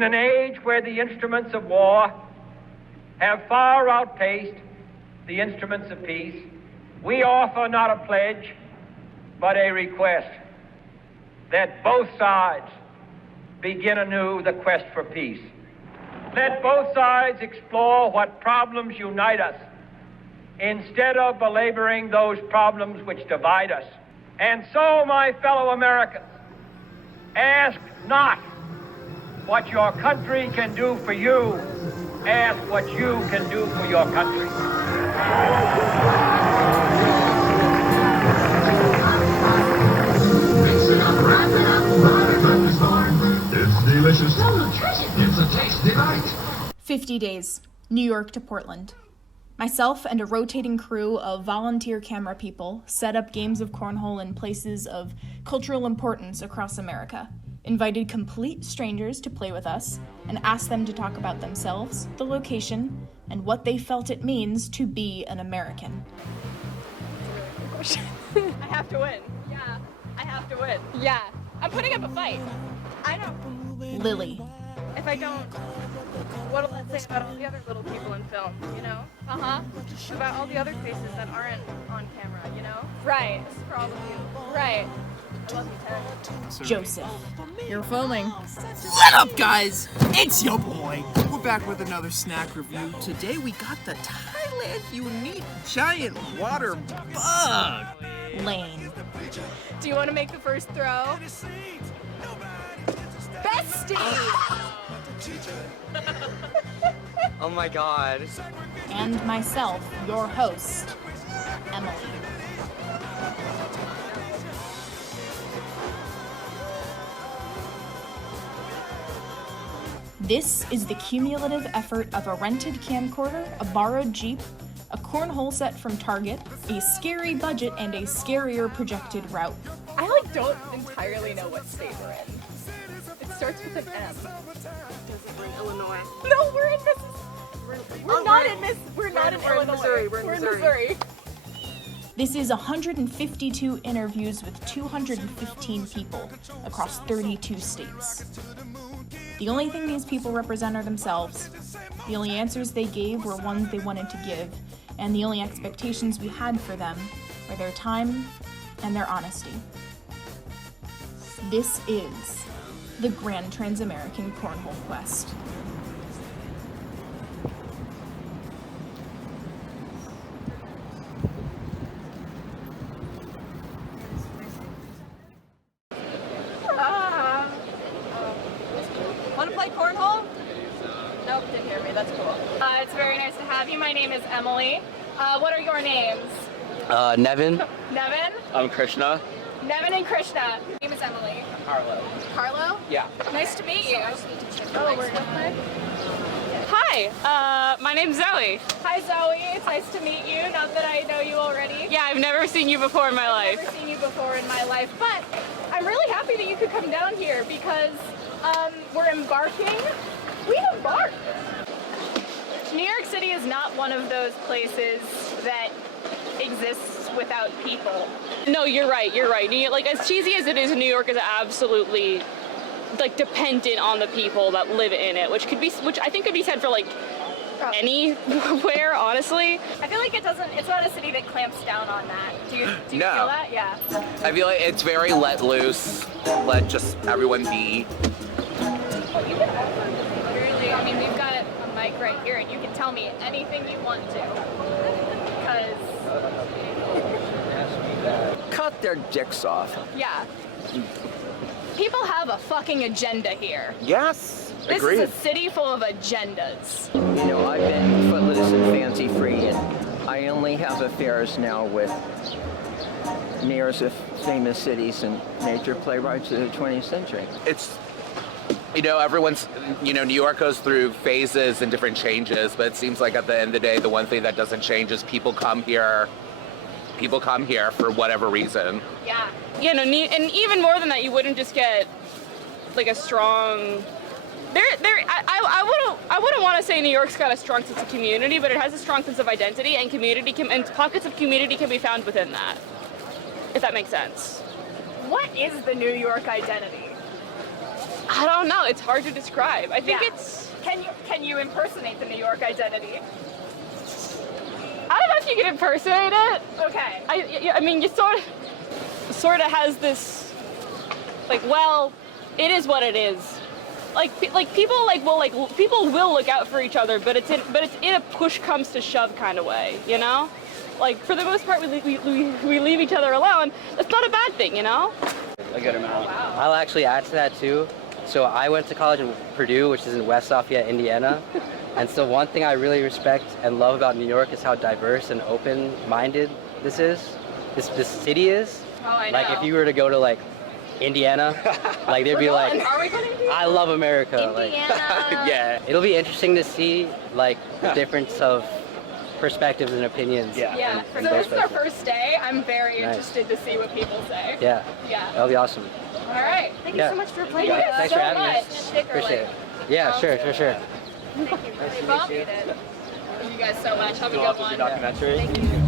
In an age where the instruments of war have far outpaced the instruments of peace, we offer not a pledge, but a request that both sides begin anew the quest for peace. Let both sides explore what problems unite us instead of belaboring those problems which divide us. And so, my fellow Americans, ask not what your country can do for you, ask what you can do for your country. It's delicious. So nutritious. It's a tasty bite. 50 days, New York to Portland. Myself and a rotating crew of volunteer camera people set up games of cornhole in places of cultural importance across America, invited complete strangers to play with us, and asked them to talk about themselves, the location, and what they felt it means to be an American. I have to win. Yeah, I have to win. Yeah, I'm putting up a fight. I don't. Lily. If I don't, what'll that say about all the other little people in film, you know? Uh-huh. About all the other faces that aren't on camera, you know? Right. This is for all of you. Right. I love you, Ted. Joseph. You're filming. What up, guys? It's your boy. We're back with another snack review. Today we got the Thailand unique giant water bug. Lane. Do you want to make the first throw? Bestie! Oh my god. And myself, your host, Emily. This is the cumulative effort of a rented camcorder, a borrowed Jeep, a cornhole set from Target, a scary budget, and a scarier projected route. I don't entirely know what state we're in. It starts with an M. We're in Illinois. No, we're in Mississippi. We're not in Illinois. Missouri. We're in Missouri. This is 152 interviews with 215 people across 32 states. The only thing these people represent are themselves. The only answers they gave were ones they wanted to give, and the only expectations we had for them were their time and their honesty. This is the Grand Trans-American Cornhole Quest. Want to play cornhole? Nope, didn't hear me. That's cool. It's very nice to have you. My name is Emily. What are your names? Nevin. Nevin? I'm Krishna. Nevin and Krishna. My name is Emily. Carlo. Carlo? Yeah. Nice to meet you. Oh, we're good. Hi, my name's Zoe. Hi, Zoe. It's nice to meet you. Not that I know you already. Yeah, I've never seen you before in my life. I've never seen you before in my life, but I'm really happy that you could come down here because we're embarking. We embark. New York City is not one of those places that exists without people. No, you're right. Like, as cheesy as it is, New York is absolutely like dependent on the people that live in it, which I think could be said for like anywhere, honestly. I feel like it's not a city that clamps down on that. Do you No. feel that? Yeah. I feel like it's very let loose, let just everyone be. Well, you can literally, I mean, we've got a mic right here, and you can tell me anything you want to, because Cut their dicks off. yeah. People have a fucking agenda here. Yes. This Agreed. is a city full of agendas. You know, I've been footloose and fancy-free, and I only have affairs now with mayors of famous cities and major playwrights of the 20th century. It's, everyone's, New York goes through phases and different changes, but it seems like at the end of the day, the one thing that doesn't change is people come here for whatever reason. Yeah. And even more than that, you wouldn't just get like a strong. I wouldn't want to say New York's got a strong sense of community, but it has a strong sense of identity, and and pockets of community can be found within that. If that makes sense. What is the New York identity? I don't know. It's hard to describe. I think Yeah. it's. Can you impersonate the New York identity? I don't know if you can impersonate it. Okay. I mean, you sort of has this, like, well, it is what it is. Like people people will look out for each other, but it's in a push comes to shove kind of way, you know? Like, for the most part, we leave each other alone. That's not a bad thing, you know? A good amount. Wow. I'll actually add to that too. So I went to college in Purdue, which is in West Lafayette, Indiana. And so one thing I really respect and love about New York is how diverse and open-minded this city is. Oh, I know. Like if you were to go to like Indiana, like they'd be like, Are we going to Indiana? I love America. Indiana. Like, yeah. It'll be interesting to see like the difference of perspectives and opinions. Yeah. in So both this is our places. first day. I'm very Nice. interested to see what people say. Yeah. Yeah. That'll be awesome. All right. Thank Yeah. you so much for playing Yeah. with us. Thanks for having us. Appreciate it. Yeah, sure. Thank you. Really appreciate it. Thank you guys so much. Have a good one. Documentary. Thank you so much.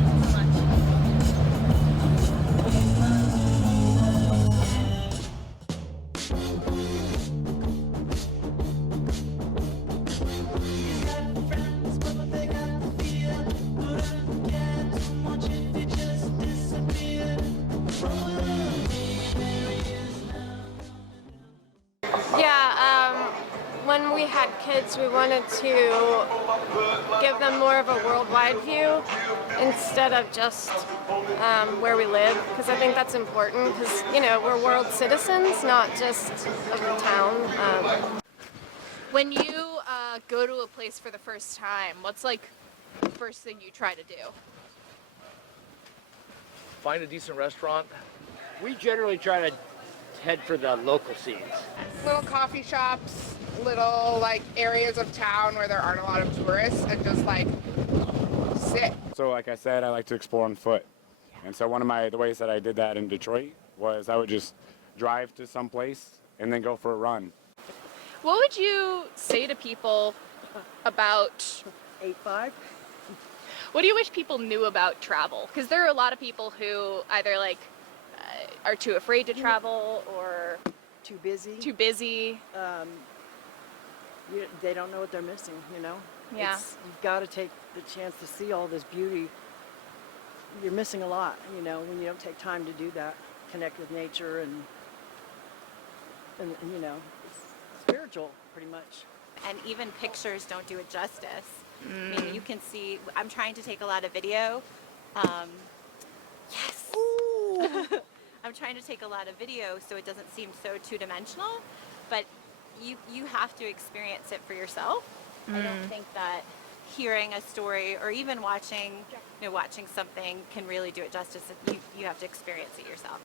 When we had kids, we wanted to give them more of a worldwide view instead of just where we live, because I think that's important, because, you know, we're world citizens, not just of the town. When you go to a place for the first time, what's like the first thing you try to do? Find a decent restaurant. We generally try to head for the local scenes. Little coffee shops, little like areas of town where there aren't a lot of tourists, and just like sit. So like I said, I like to explore on foot. And so one of the ways that I did that in Detroit was I would just drive to some place and then go for a run. What would you say to people about 8-5? What do you wish people knew about travel? Because there are a lot of people who either like are too afraid to travel or too busy. They don't know what they're missing, you know? Yeah. You've got to take the chance to see all this beauty. You're missing a lot, you know, when you don't take time to do that. Connect with nature and you know, it's spiritual, pretty much. And even pictures don't do it justice. I mean, you can see, I'm trying to take a lot of video. Yes! I'm trying to take a lot of video so it doesn't seem so two-dimensional, but you have to experience it for yourself. I don't think that hearing a story or even watching something can really do it justice. You have to experience it yourself.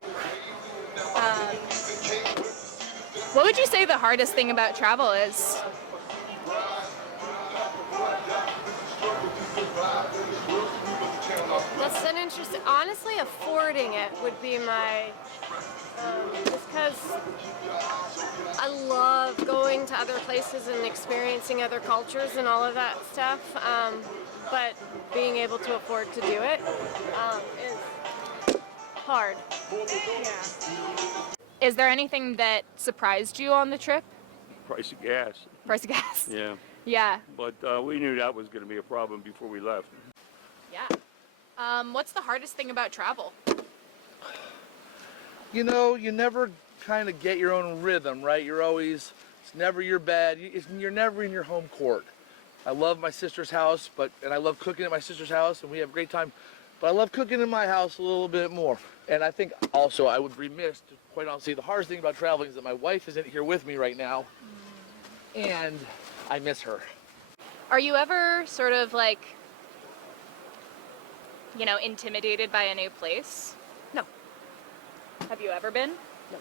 What would you say the hardest thing about travel is? That's an interesting, honestly, affording it would be my, just because I love going to other places and experiencing other cultures and all of that stuff, but being able to afford to do it is hard. Is there anything that surprised you on the trip? Price of gas. Price of gas? Yeah. Yeah. But we knew that was going to be a problem before we left. Yeah. What's the hardest thing about travel? You know, you never kind of get your own rhythm, right? It's never your bed. You're never in your home court. I love my sister's house, and I love cooking at my sister's house, and we have a great time. But I love cooking in my house a little bit more. And I think also I would be remiss to quite honestly, the hardest thing about traveling is that my wife isn't here with me right now, and I miss her. Are you ever sort of like, you know, intimidated by a new place? No. Have you ever been? No.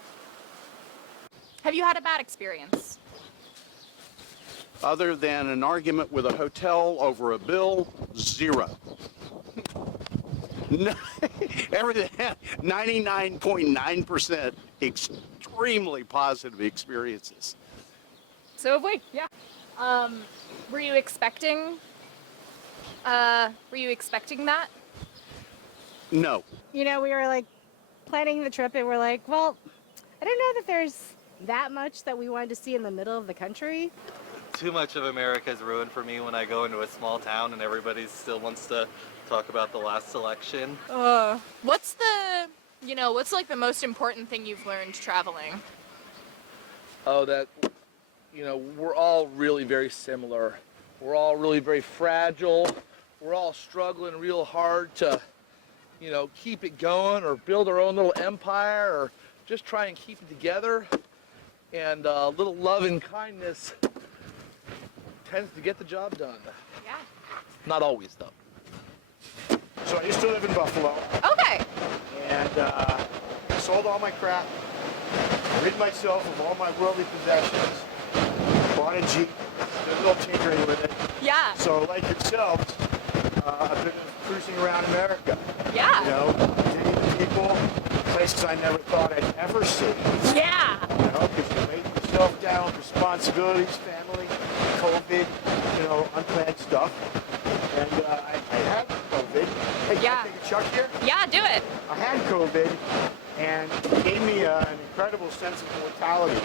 Have you had a bad experience? Other than an argument with a hotel over a bill, zero. Everything, 99.9% extremely positive experiences. So have we, yeah. Were you expecting that? No. You know, we were like planning the trip and we're like, well, I don't know that there's that much that we wanted to see in the middle of the country. Too much of America is ruined for me when I go into a small town and everybody still wants to talk about the last election. What's like the most important thing you've learned traveling? Oh, that, we're all really very similar. We're all really very fragile. We're all struggling real hard to, keep it going or build our own little empire or just try and keep it together. And a little love and kindness tends to get the job done. Yeah. Not always, though. So I used to live in Buffalo. Okay. And sold all my crap, rid myself of all my worldly possessions, bought a Jeep, did a little tinkering with it. Yeah. So like yourselves, I've been cruising around America. Yeah. Dating people, places I never thought I'd ever see. Yeah. Because you weigh yourself down with responsibilities, family, COVID, unplanned stuff. And I had COVID. Hey, Yeah. can I take a chuck here? Yeah, do it. I had COVID, and it gave me an incredible sense of mortality.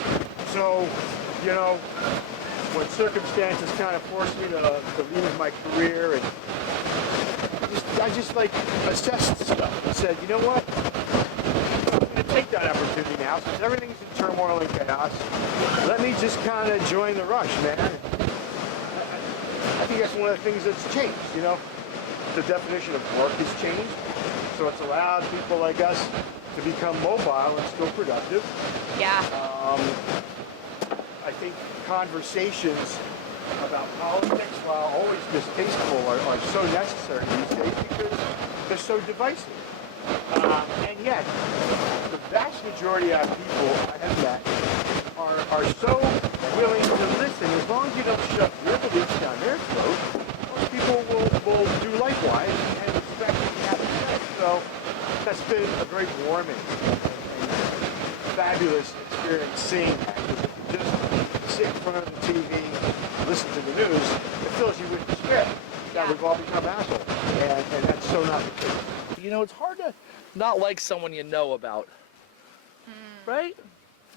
So, when circumstances kind of forced me to leave my career, and I just assessed stuff and said, you know what? I'm going to take that opportunity now, since everything's in turmoil and chaos. Let me just kind of join the rush, man. I think that's one of the things that's changed, The definition of work has changed, so it's allowed people like us to become mobile and still productive. Yeah. I think conversations about politics, while always distasteful, are so necessary these days because they're so divisive. And yet, the vast majority of people I have met are so willing to listen. As long as you don't shove your beliefs down their throat, most people will do likewise and respect what you have to say. So that's been a very warming and fabulous experience seeing that. Because if you just sit in front of the TV, listen to the news, it fills you with despair that we've all become assholes. And that's so not the case. It's hard to not like someone you know about. Right?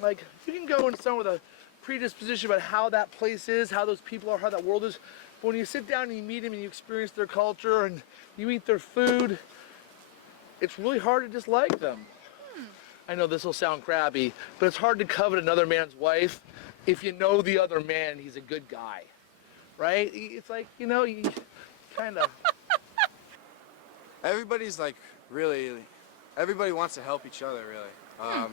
Like, you can go in someone with a predisposition about how that place is, how those people are, how that world is. But when you sit down and you meet them and you experience their culture and you eat their food, it's really hard to dislike them. I know this will sound crappy, but it's hard to covet another man's wife if you know the other man and he's a good guy. Right? It's like, you kind of... Everybody's everybody wants to help each other, really.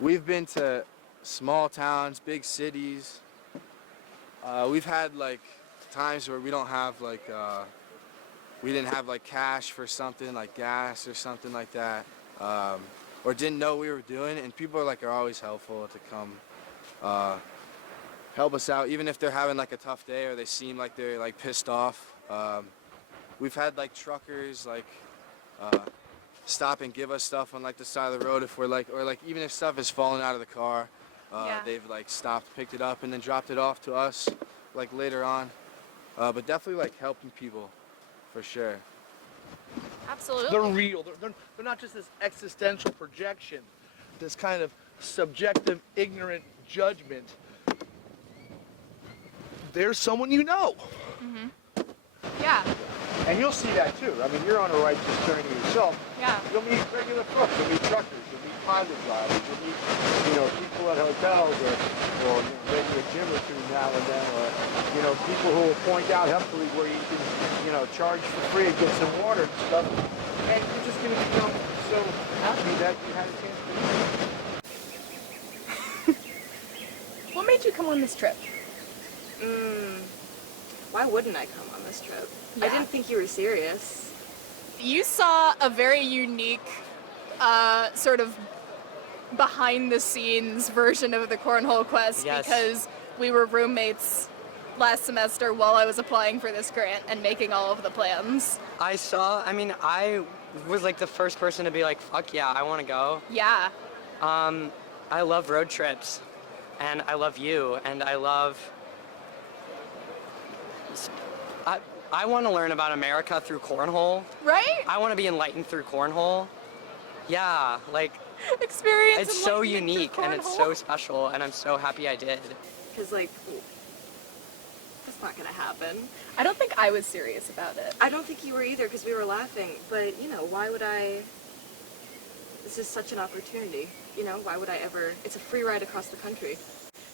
We've been to small towns, big cities. We've had times where we don't have we didn't have cash for something like gas or something like that, or didn't know we were doing it. And people are always helpful to come help us out, even if they're having a tough day or they seem like they're pissed off. We've had truckers stop and give us stuff on the side of the road if we're or even if stuff is falling out of the car. They've stopped, picked it up, and then dropped it off to us later on. But definitely helping people for sure. Absolutely. They're real. They're not just this existential projection, this kind of subjective, ignorant judgment. There's someone you know. Mm-hmm. Yeah. And you'll see that too. I mean, you're on a righteous journey yourself. Yeah. You'll meet regular folks. You'll meet truckers. You'll meet pilot drivers. You'll meet, people at hotels or maybe a gym or two now and then, or people who will point out helpfully where you can, charge for free and get some water and stuff. And you're just going to become so happy that you had a chance to do it. What made you come on this trip? Why wouldn't I come on this trip? Yeah. I didn't think you were serious. You saw a very unique sort of behind-the-scenes version of the Cornhole Quest. Yes. Because we were roommates last semester while I was applying for this grant and making all of the plans. I was the first person to be fuck yeah, I want to go. Yeah. I love road trips, and I love you, and I want to learn about America through cornhole. Right? I want to be enlightened through cornhole. Yeah, experience. It's so unique and it's so special, and I'm so happy I did. Because, like, that's not gonna happen. I don't think I was serious about it. I don't think you were either, because we were laughing. But, you know, why would I... This is such an opportunity. You know, why would I ever... It's a free ride across the country.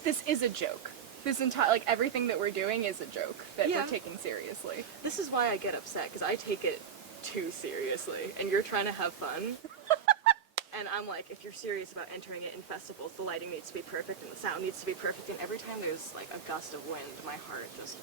This is a joke. This entire, like, everything that we're doing is a joke that Yeah. we're taking seriously. This is why I get upset, because I take it too seriously, and you're trying to have fun. And I'm like, if you're serious about entering it in festivals, the lighting needs to be perfect and the sound needs to be perfect, and every time there's like a gust of wind, my heart just...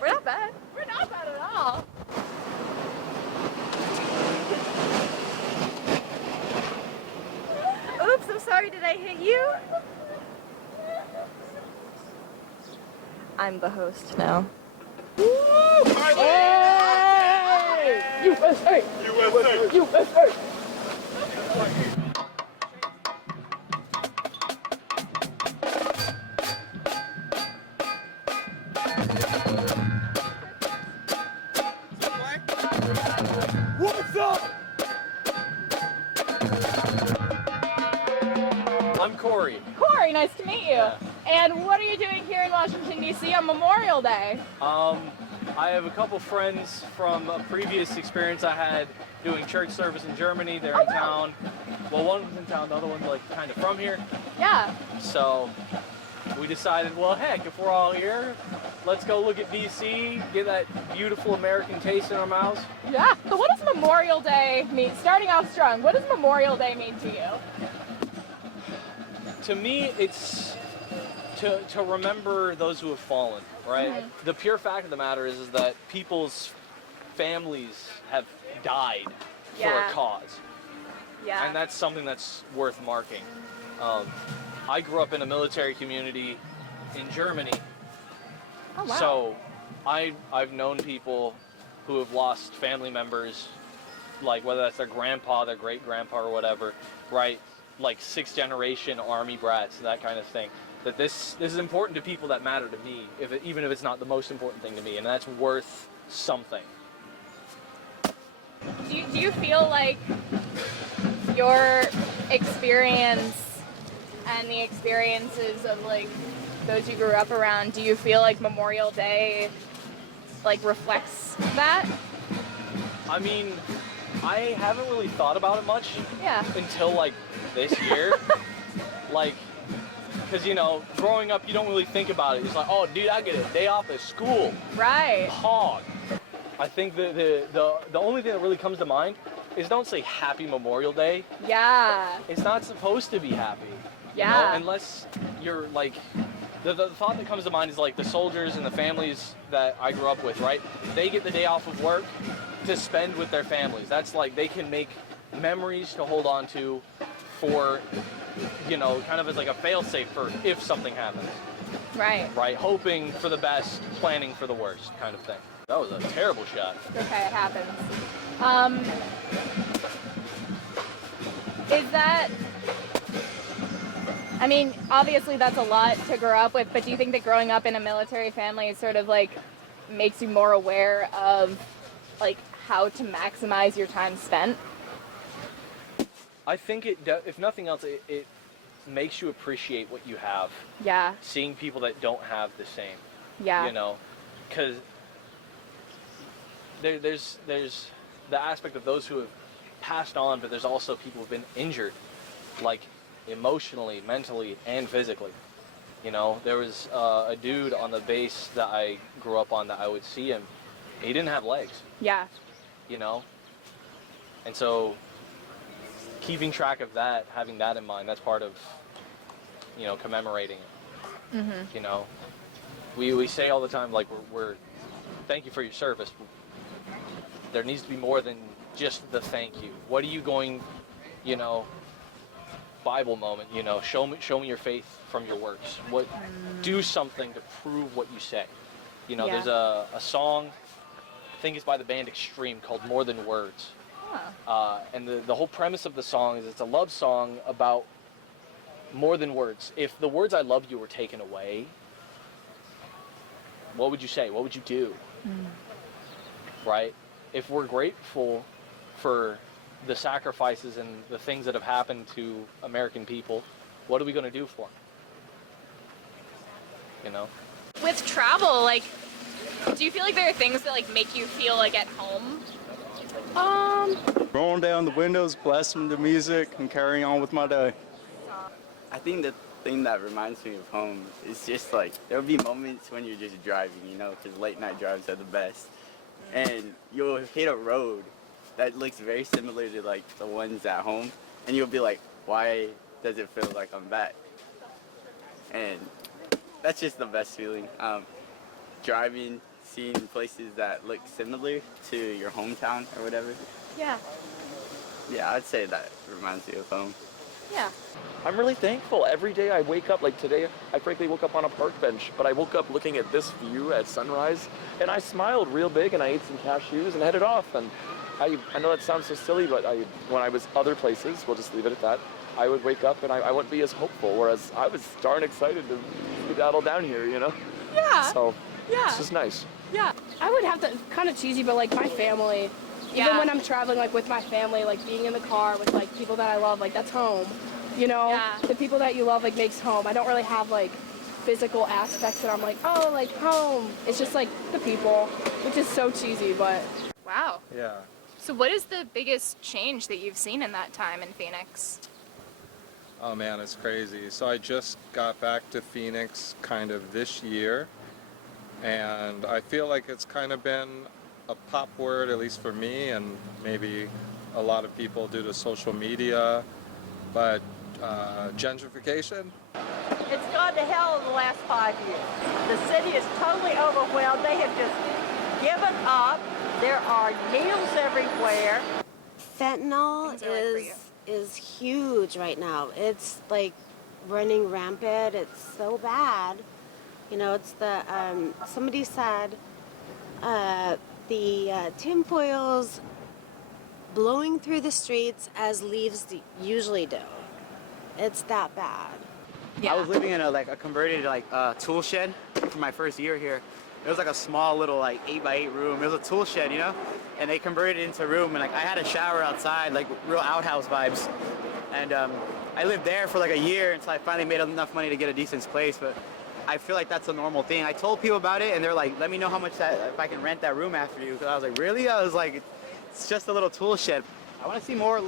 We're not bad. We're not bad at all. Oops, I'm sorry, did I hit you? I'm the host now. Hey! USA! USA! USA! What's up? I'm Corey. Corey, nice to meet you. And what are you doing here in Washington, D.C. on Memorial Day? I have a couple friends from a previous experience I had doing church service in Germany. They're in town. Well, one was in town, the other one's like kind of from here. Yeah. So we decided, well, heck, if we're all here, let's go look at DC, get that beautiful American taste in our mouths. Yeah. So what does Memorial Day mean? Starting off strong, what does Memorial Day mean to you? To me, it's to remember those who have fallen, right? Mhm. The pure fact of the matter is that people's families have died for Yeah. a cause. Yeah. And that's something that's worth marking. I grew up in a military community in Germany. Oh, wow. So I've known people who have lost family members, like whether that's their grandpa, their great grandpa, or whatever, right? Like 6th generation army brats, that kind of thing. That this is important to people that matter to me, even if it's not the most important thing to me, and that's worth something. Do you feel like your experience and the experiences of like those you grew up around, do you feel like Memorial Day like reflects that? I mean, I haven't really thought about it much until like this year. Like, because you know, growing up you don't really think about it. It's like, oh dude, I get a day off at school. Right. Hog. I think the only thing that really comes to mind is don't say Happy Memorial Day. Yeah. It's not supposed to be happy. Yeah. You know, unless you're like, the thought that comes to mind is like the soldiers and the families that I grew up with, right? They get the day off of work to spend with their families. That's like, they can make memories to hold on to for, you know, kind of as like a fail-safe for if something happens. Right. Right? Hoping for the best, planning for the worst kind of thing. That was a terrible shot. Okay, it happens. Is that, I mean, obviously that's a lot to grow up with, but do you think that growing up in a military family sort of like makes you more aware of like how to maximize your time spent? I think if nothing else, it makes you appreciate what you have. Yeah. Seeing people that don't have the same. Yeah. You know, because there's the aspect of those who have passed on, but there's also people who've been injured, like emotionally, mentally, and physically. You know, there was a dude on the base that I grew up on that I would see him. He didn't have legs. Yeah. You know, and so keeping track of that, having that in mind, that's part of, you know, commemorating it. Mm-hmm. You know, we say all the time, like, we're thank you for your service. There needs to be more than just the thank you. What are you going, you know, Bible moment, you know, show me your faith from your works. Do something to prove what you say. You know, there's a song, I think it's by the band Extreme, called More Than Words. And the whole premise of the song is it's a love song about more than words. If the words I love you were taken away, what would you say? What would you do? Right? If we're grateful for the sacrifices and the things that have happened to American people, what are we going to do for them? You know? With travel, like, do you feel like there are things that like make you feel like at home? Rolling down the windows, blasting the music, and carrying on with my day. I think the thing that reminds me of home is just like, there'll be moments when you're just driving, you know, because late night drives are the best. And you'll hit a road that looks very similar to like the ones at home. And you'll be like, why does it feel like I'm back? And that's just the best feeling. Driving, seeing places that look similar to your hometown or whatever. Yeah. Yeah, I'd say that reminds me of home. Yeah. I'm really thankful. Every day I wake up, like today, I frankly woke up on a park bench, but I woke up looking at this view at sunrise, and I smiled real big, and I ate some cashews and headed off. And I know that sounds so silly, but when I was other places, we'll just leave it at that, I would wake up and I wouldn't be as hopeful, whereas I was darn excited to skedaddle down here, you know? Yeah. So, Yeah. this is nice. Yeah. I would have to, kind of cheesy, but like my family. Even when I'm traveling like with my family, like being in the car with like people that I love, like that's home. You know, Yeah. the people that you love like makes home. I don't really have like physical aspects that I'm like, oh, like home. It's just like the people, which is so cheesy, but. Wow. Yeah. So what is the biggest change that you've seen in that time in Phoenix? Oh man, it's crazy. So I just got back to Phoenix kind of this year, and I feel like it's kind of been a pop word, at least for me, and maybe a lot of people due to social media, but gentrification. It's gone to hell in the last 5 years. The city is totally overwhelmed. They have just given up. There are needles everywhere. Fentanyl is huge right now. It's like running rampant. It's so bad. You know, it's the somebody said the tinfoils blowing through the streets as leaves usually do. It's that bad. I was living in a converted tool shed for my first year here. It was like a small little 8x8 room. It was a tool shed, you know, and they converted it into a room. And I had a shower outside, like real outhouse vibes. And I lived there for like a year until I finally made enough money to get a decent place. But I feel like that's a normal thing. I told people about it, and they're like, "Let me know how much if I can rent that room after you." Because I was like, "Really?" I was like, "It's just a little tool shed." I want to see more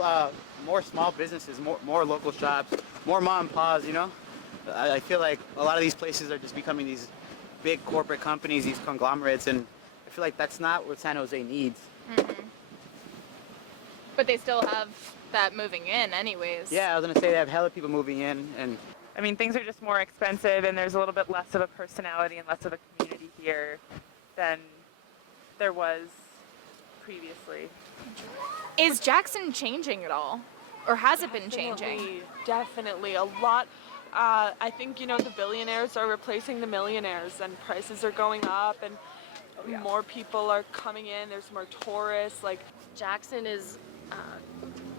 small businesses, more local shops, more mom and pops. You know, I feel like a lot of these places are just becoming these big corporate companies, these conglomerates, and I feel like that's not what San Jose needs. Mm-hmm. But they still have that moving in anyways. Yeah, I was gonna say they have hella people moving in, and I mean, things are just more expensive, and there's a little bit less of a personality and less of a community here than there was previously. Is Jackson changing at all? Or has it been changing? Definitely. A lot. I think, you know, the billionaires are replacing the millionaires, and prices are going up, and more people are coming in. There's more tourists. Like, Jackson is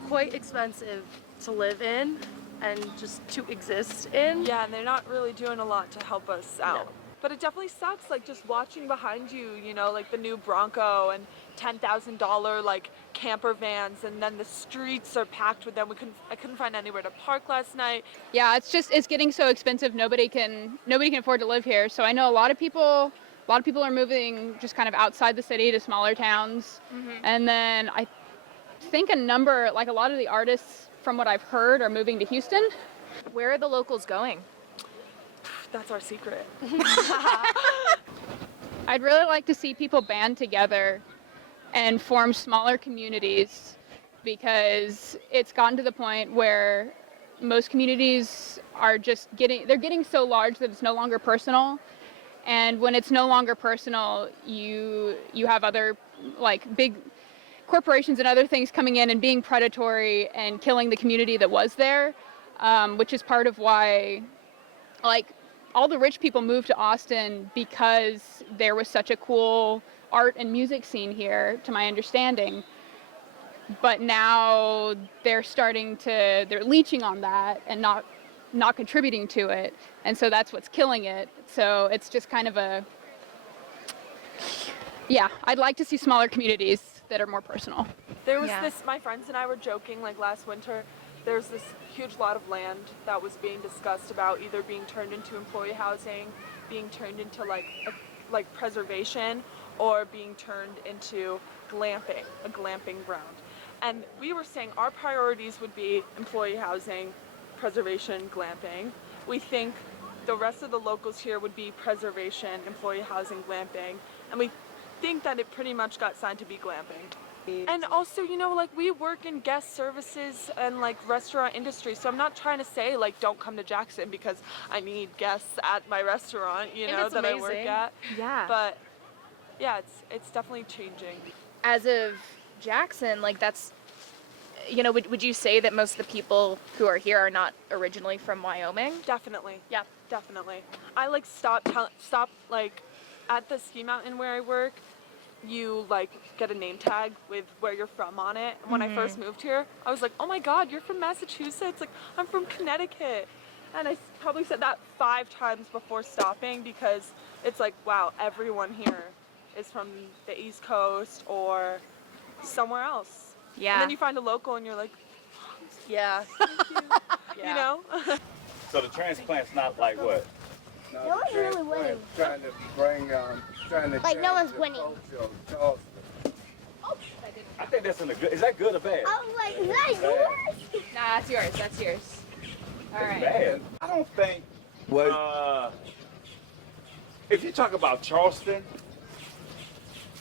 quite expensive to live in and just to exist in. Yeah, and they're not really doing a lot to help us out. But it definitely sucks, like, just watching behind you, you know, like the new Bronco and $10,000 like camper vans, and then the streets are packed with them. I couldn't find anywhere to park last night. Yeah, it's getting so expensive. Nobody can afford to live here. So I know a lot of people are moving just kind of outside the city to smaller towns. Mm-hmm. And then I think a lot of the artists, from what I've heard, are moving to Houston. Where are the locals going? That's our secret. I'd really like to see people band together and form smaller communities, because it's gotten to the point where most communities are getting so large that it's no longer personal. And when it's no longer personal, you have other big corporations and other things coming in and being predatory and killing the community that was there, which is part of why all the rich people moved to Austin, because there was such a cool art and music scene here, to my understanding. But now they're leeching on that and not not contributing to it, and so that's what's killing it. So it's just kind of I'd like to see smaller communities that are more personal. There was my friends and I were joking, like last winter, there's this huge lot of land that was being discussed about either being turned into employee housing, being turned into like preservation, or being turned into glamping, a glamping ground. And we were saying our priorities would be employee housing, preservation, glamping. We think the rest of the locals here would be preservation, employee housing, glamping, and we think that it pretty much got signed to be glamping. And also, you know, like we work in guest services and like restaurant industry, so I'm not trying to say like don't come to Jackson because I need guests at my restaurant, you know, that I work at. Yeah. But yeah, it's definitely changing. As of Jackson, like that's, you know, would you say that most of the people who are here are not originally from Wyoming? Definitely. Yeah, definitely. I like stop like at the ski mountain where I work, you like get a name tag with where you're from on it. When I first moved here, I was like, oh my God, you're from Massachusetts? Like, I'm from Connecticut. And I probably said that 5 times before stopping because it's like, wow, everyone here is from the East Coast or somewhere else. Yeah. And then you find a local and you're like, yeah, thank you. You know? So the transplant's not like what? No one's really winning. Trying to bring, trying to Like no one's winning. I think that's is that good or bad? I was like, is that yours? Nah, that's yours. That's yours. All right. Bad. I don't think. If you talk about Charleston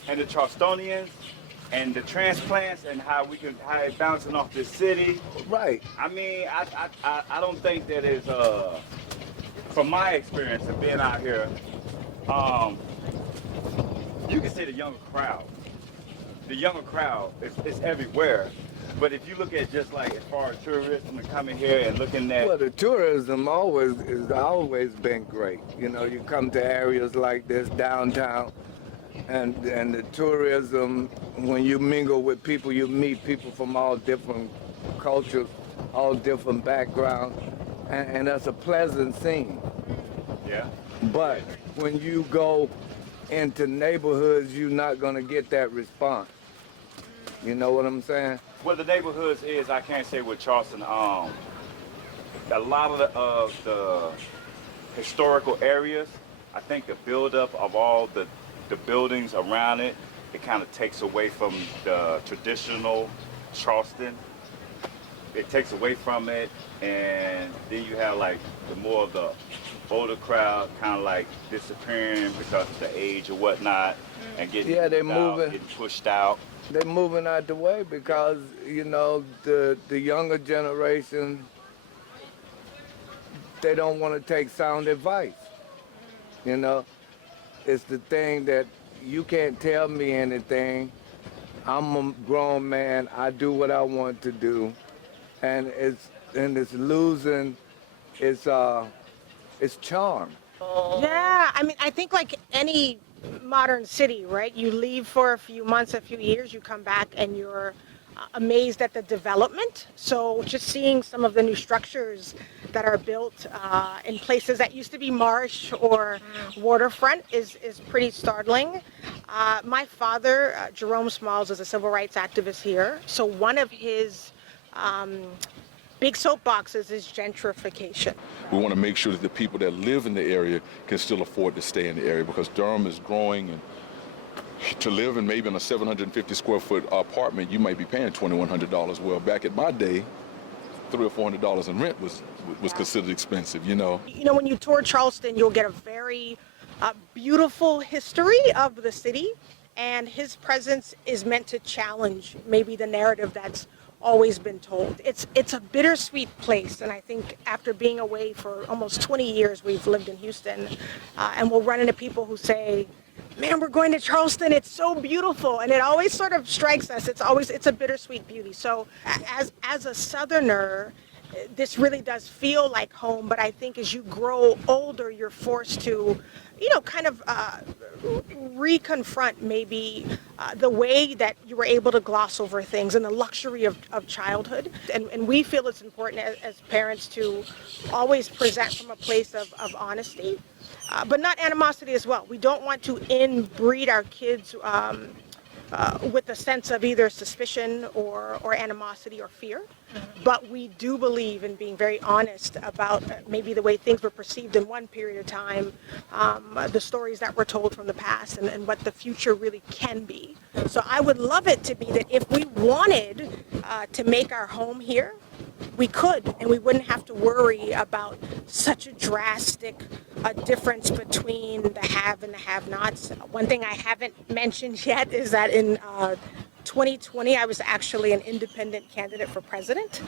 and the Charlestonians and the transplants and how it's bouncing off this city. Right. I mean, I don't think that is from my experience of being out here. You can see the younger crowd. The younger crowd is everywhere. But if you look at just like as far as tourism and coming here and looking at... Well, the tourism has always been great. You know, you come to areas like this downtown and the tourism, when you mingle with people, you meet people from all different cultures, all different backgrounds, and that's a pleasant scene. Yeah. But when you go into neighborhoods, you're not going to get that response. You know what I'm saying? Well, the neighborhoods is, I can't say with Charleston, a lot of the historical areas, I think the buildup of all the buildings around it, it kind of takes away from the traditional Charleston. It takes away from it, and then you have like the more of the older crowd kind of like disappearing because of the age or whatnot, and getting pushed out. They're moving out the way because, you know, the younger generation, they don't want to take sound advice. You know, it's the thing that you can't tell me anything. I'm a grown man. I do what I want to do, and it's losing its charm. Yeah, I mean, I think like any modern city, right? You leave for a few months, a few years, you come back and you're amazed at the development. So just seeing some of the new structures that are built in places that used to be marsh or waterfront is pretty startling. My father, Jerome Smalls, is a civil rights activist here. So one of his big soapboxes is gentrification. We want to make sure that the people that live in the area can still afford to stay in the area because Durham is growing, and to live in maybe in a 750 square foot apartment, you might be paying $2,100. Well, back at my day, $300 or $400 in rent was considered expensive, you know. You know, when you tour Charleston, you'll get a very beautiful history of the city, and his presence is meant to challenge maybe the narrative that's always been told. It's a bittersweet place, and I think after being away for almost 20 years, we've lived in Houston, and we'll run into people who say, man, we're going to Charleston, it's so beautiful, and it always sort of strikes us. It's a bittersweet beauty. So as a Southerner, this really does feel like home, but I think as you grow older, you're forced to, kind of reconfront maybe the way that you were able to gloss over things and the luxury of childhood. And we feel it's important as parents to always present from a place of honesty, but not animosity as well. We don't want to inbreed our kids with a sense of either suspicion or animosity or fear. But we do believe in being very honest about maybe the way things were perceived in one period of time, the stories that were told from the past, and what the future really can be. So I would love it to be that if we wanted to make our home here, we could, and we wouldn't have to worry about such a drastic difference between the have and the have-nots. One thing I haven't mentioned yet is that in 2020, I was actually an independent candidate for president.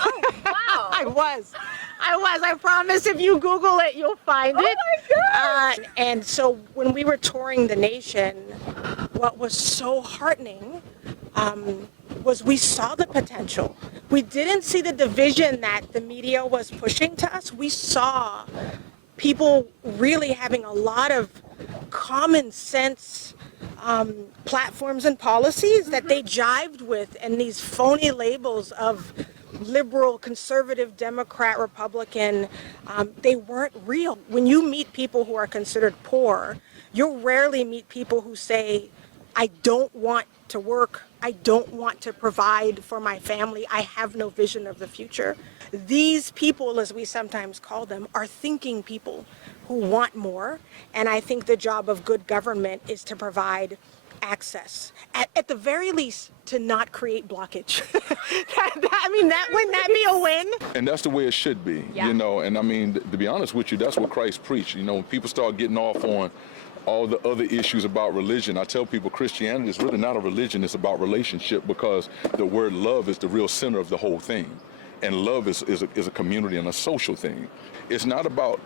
Oh, wow. I was. I promise if you Google it, you'll find it. Oh my gosh. And so when we were touring the nation, what was so heartening was we saw the potential. We didn't see the division that the media was pushing to us. We saw people really having a lot of common sense platforms and policies that they jived with, and these phony labels of liberal, conservative, Democrat, Republican, they weren't real. When you meet people who are considered poor, you'll rarely meet people who say, I don't want to work, I don't want to provide for my family, I have no vision of the future. These people, as we sometimes call them, are thinking people who want more, and I think the job of good government is to provide access, at the very least, to not create blockage. Wouldn't that be a win? And that's the way it should be, Yeah. And I mean, to be honest with you, that's what Christ preached. When people start getting off on all the other issues about religion, I tell people Christianity is really not a religion, it's about relationship, because the word love is the real center of the whole thing. And love is a community and a social thing. It's not about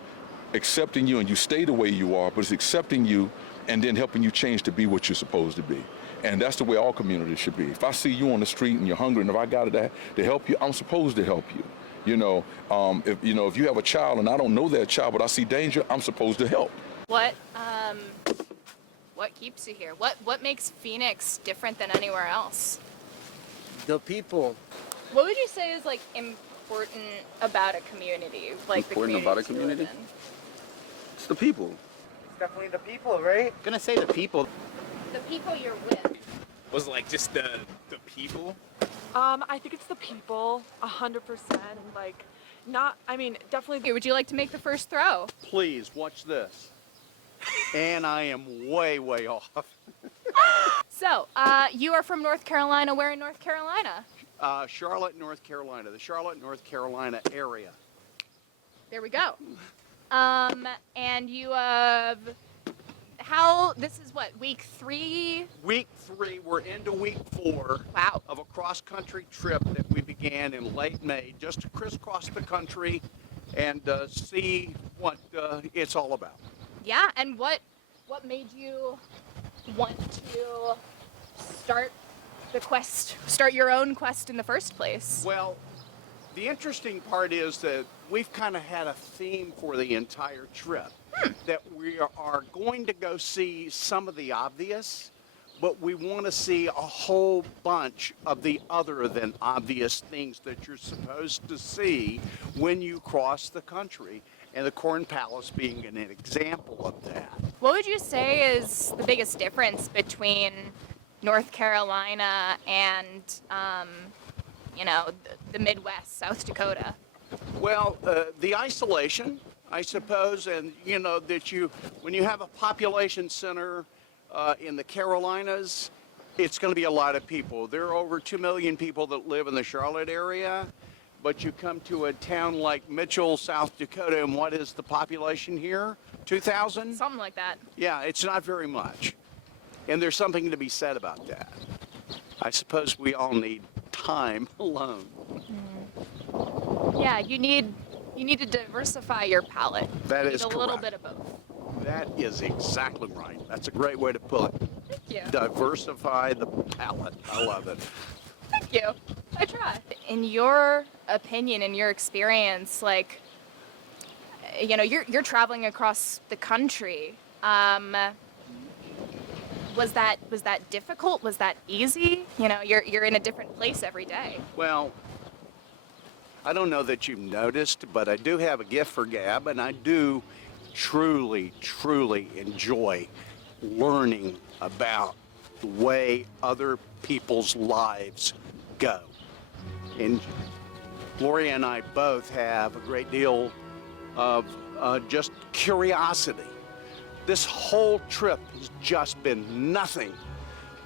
accepting you and you stay the way you are, but it's accepting you and then helping you change to be what you're supposed to be. And that's the way all communities should be. If I see you on the street and you're hungry, and if I got it to help you, I'm supposed to help you. If you have a child and I don't know that child, but I see danger, I'm supposed to help. What keeps you here? What makes Phoenix different than anywhere else? The people. What would you say is like important about a community? Like Important about a community? It's the people. It's definitely the people, right? I'm gonna say the people. The people you're with. Was it like just the people? I think it's the people, 100%. Definitely. Would you like to make the first throw? Please, watch this. And I am way, way off. So, you are from North Carolina. Where in North Carolina? Charlotte, North Carolina. The Charlotte, North Carolina area. There we go. And you have... This is what, week 3? Week 3, we're into week 4 of a cross-country trip that we began in late May, just to crisscross the country and see what it's all about. Yeah, and what made you want to start your own quest in the first place? Well, the interesting part is that we've kind of had a theme for the entire trip. That we are going to go see some of the obvious, but we want to see a whole bunch of the other than obvious things that you're supposed to see when you cross the country, and the Corn Palace being an example of that. What would you say is the biggest difference between North Carolina and, the Midwest, South Dakota? Well, the isolation, I suppose, and when you have a population center in the Carolinas, it's going to be a lot of people. There are over 2 million people that live in the Charlotte area, but you come to a town like Mitchell, South Dakota, and what is the population here? 2,000? Something like that. Yeah, it's not very much. And there's something to be said about that. I suppose we all need time alone. Yeah, you need to diversify your palate. That You is need a little correct. bit of both. That is exactly right. That's a great way to put it. Thank you. Diversify the palate. I love it. Thank you. I try. In your opinion, in your experience, like, you know, you're traveling across the country. Was that difficult? Was that easy? You know, you're in a different place every day. Well, I don't know that you've noticed, but I do have a gift for gab, and I do truly, truly enjoy learning about the way other people's lives go. And Gloria and I both have a great deal of just curiosity. This whole trip has just been nothing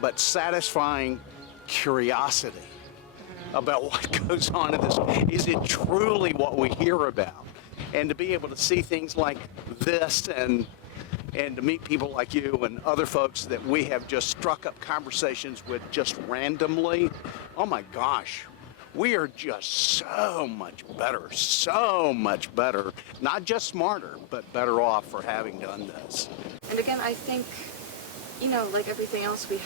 but satisfying curiosity about what goes on in this. Is it truly what we hear about? And to be able to see things like this and to meet people like you and other folks that we have just struck up conversations with just randomly, oh my gosh, we are just so much better, not just smarter, but better off for having done this. And again, I think, you know, like everything else we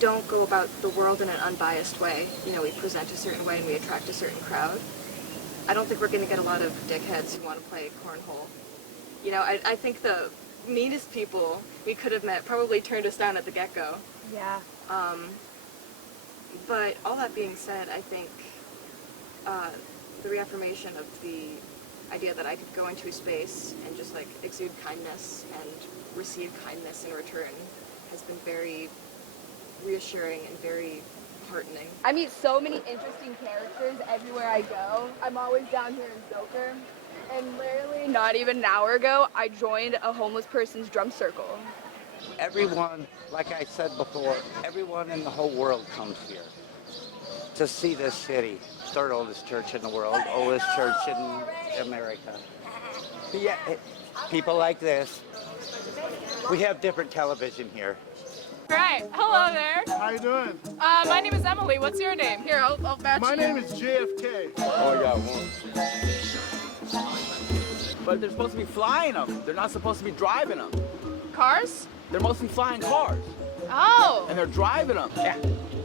don't go about the world in an unbiased way. You know, we present a certain way and we attract a certain crowd. I don't think we're going to get a lot of dickheads who want to play cornhole. You know, I think the meanest people we could have met probably turned us down at the get-go. Yeah. But all that being said, I think the reaffirmation of the idea that I could go into a space and just like exude kindness and receive kindness in return has been very reassuring and very heartening. I meet so many interesting characters everywhere I go. I'm always down here in Zilker. And literally not even an hour ago, I joined a homeless person's drum circle. Everyone, like I said before, everyone in the whole world comes here to see this city. Third oldest church in the world, oldest church in America. Yeah, people like this. We have different television here. Right. Hello there. How you doing? My name is Emily. What's your name? Here, I'll match My you. name is JFK. Oh, yeah, one. But they're supposed to be flying them. They're not supposed to be driving them. Cars? They're mostly flying cars. Oh. And they're driving them. Yeah.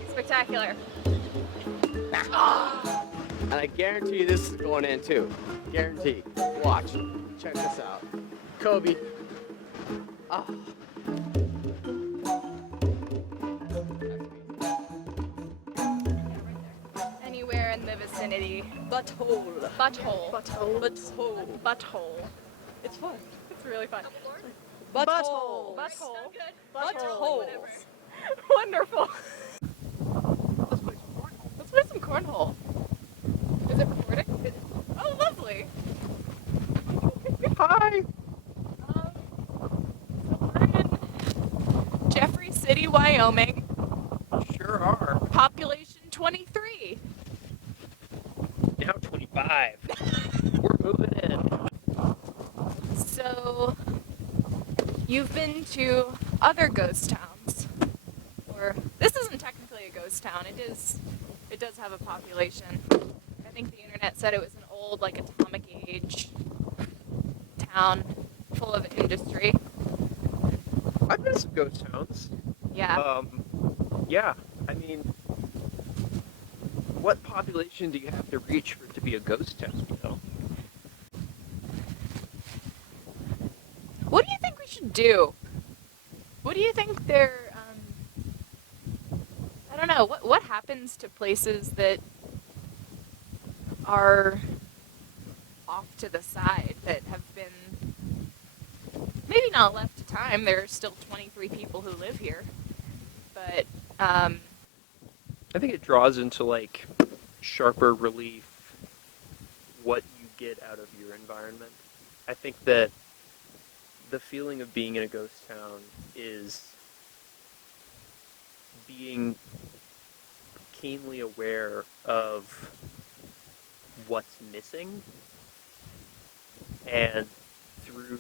Spectacular. And I guarantee you this is going in too. Guarantee. Watch. Check this out. Kobe. Oh. Anywhere in the vicinity. Butthole. Butthole. Butthole. Butthole. Butthole. It's fun. It's really fun. Butthole. Butthole. Butthole. Wonderful. Let's play some cornhole. Is it recording? Oh, lovely. Hi. So we're in Jeffrey City, Wyoming. Sure are. Population 23. Now 25. We're moving in. So, you've been to other ghost towns, or this isn't technically a ghost town. It does have a population. I think the internet said it was an old, like, atomic age town full of industry. I've been to some ghost towns. Yeah. Yeah. I mean, what population do you have to reach for it to be a ghost town, you know? What do you think we should do? What do you think they're, I don't know, what happens to places that are off to the side, that have been maybe not left to time? There are still 23 people who live here, but, I think it draws into, like, sharper relief what you get out of your environment. I think that the feeling of being in a ghost town is being keenly aware of what's missing, and through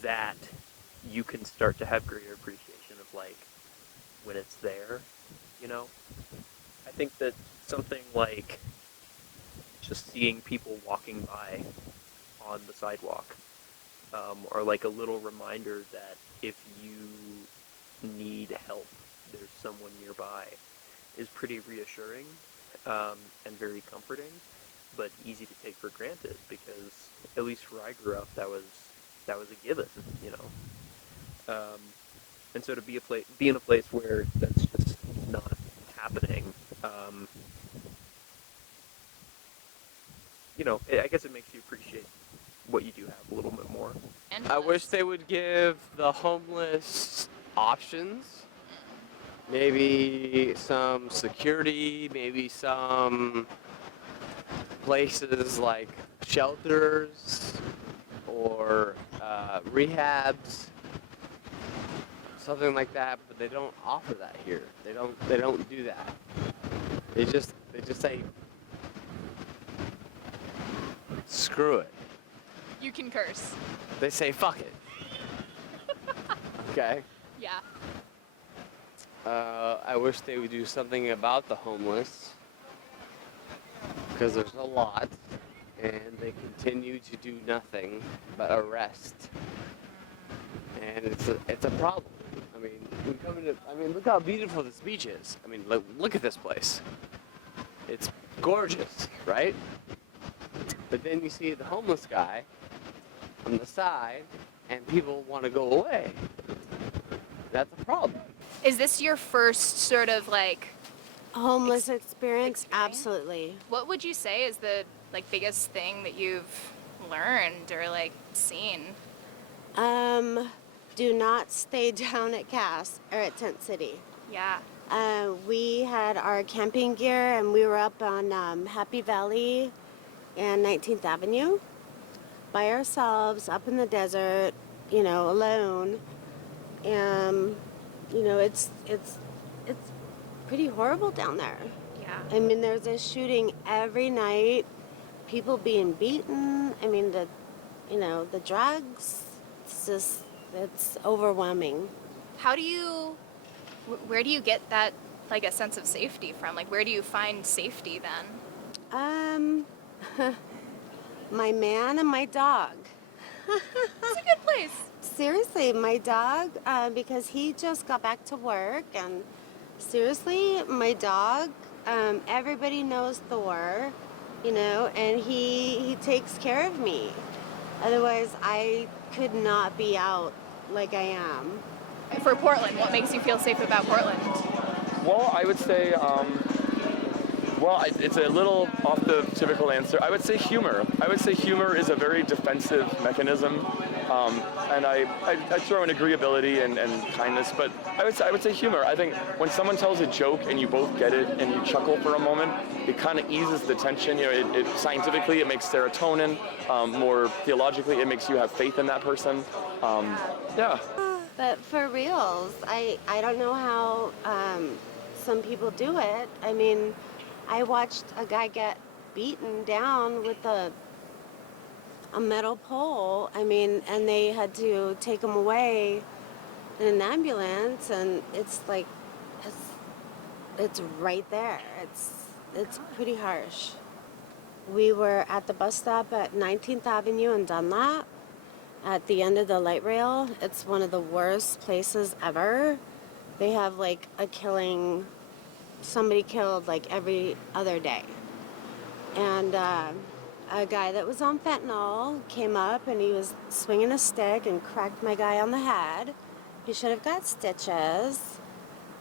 that you can start to have greater appreciation of, like, when it's there, you know? I think that something like just seeing people walking by on the sidewalk, or like a little reminder that if you need help, there's someone nearby. is pretty reassuring and very comforting, but easy to take for granted because at least where I grew up, that was a given, you know. And so to be in a place where that's just not happening, you know, I guess it makes you appreciate what you do have a little bit more. I wish they would give the homeless options. Maybe some security, maybe some places like shelters or rehabs, something like that. But they don't offer that here. They don't do that. They just say, screw it. You can curse. They say, fuck it. Okay. Yeah. I wish they would do something about the homeless, because there's a lot, and they continue to do nothing but arrest, and it's a problem. I mean, we come into, I mean, look how beautiful this beach is. I mean, look at this place. It's gorgeous, right? But then you see the homeless guy on the side, and people want to go away. That's a problem. Is this your first sort of like homeless experience? Absolutely. What would you say is the like biggest thing that you've learned or like seen? Do not stay down at Cass or at Tent City. Yeah. We had our camping gear and we were up on Happy Valley and 19th Avenue by ourselves up in the desert, you know, alone. And you know, it's pretty horrible down there. Yeah. I mean, there's a shooting every night, people being beaten. I mean, the drugs. It's overwhelming. Where do you get that like a sense of safety from? Like, where do you find safety then? My man and my dog. It's a good place. Seriously, my dog, because he just got back to work, and seriously, my dog, everybody knows Thor, you know, and he takes care of me. Otherwise, I could not be out like I am. For Portland, what makes you feel safe about Portland? Well, I would say, it's a little off the typical answer. I would say humor. I would say humor is a very defensive mechanism. And I throw in agreeability and kindness, but I would say humor. I think when someone tells a joke and you both get it and you chuckle for a moment, it kind of eases the tension. You know, it scientifically it makes serotonin. More theologically, it makes you have faith in that person. Yeah. But for reals, I don't know how some people do it. I mean, I watched a guy get beaten down with a metal pole. I mean, and they had to take him away in an ambulance, and it's like, it's right there. It's pretty harsh. We were at the bus stop at 19th Avenue and Dunlap at the end of the light rail. It's one of the worst places ever. They have like a killing, somebody killed like every other day. And a guy that was on fentanyl came up and he was swinging a stick and cracked my guy on the head. He should have got stitches.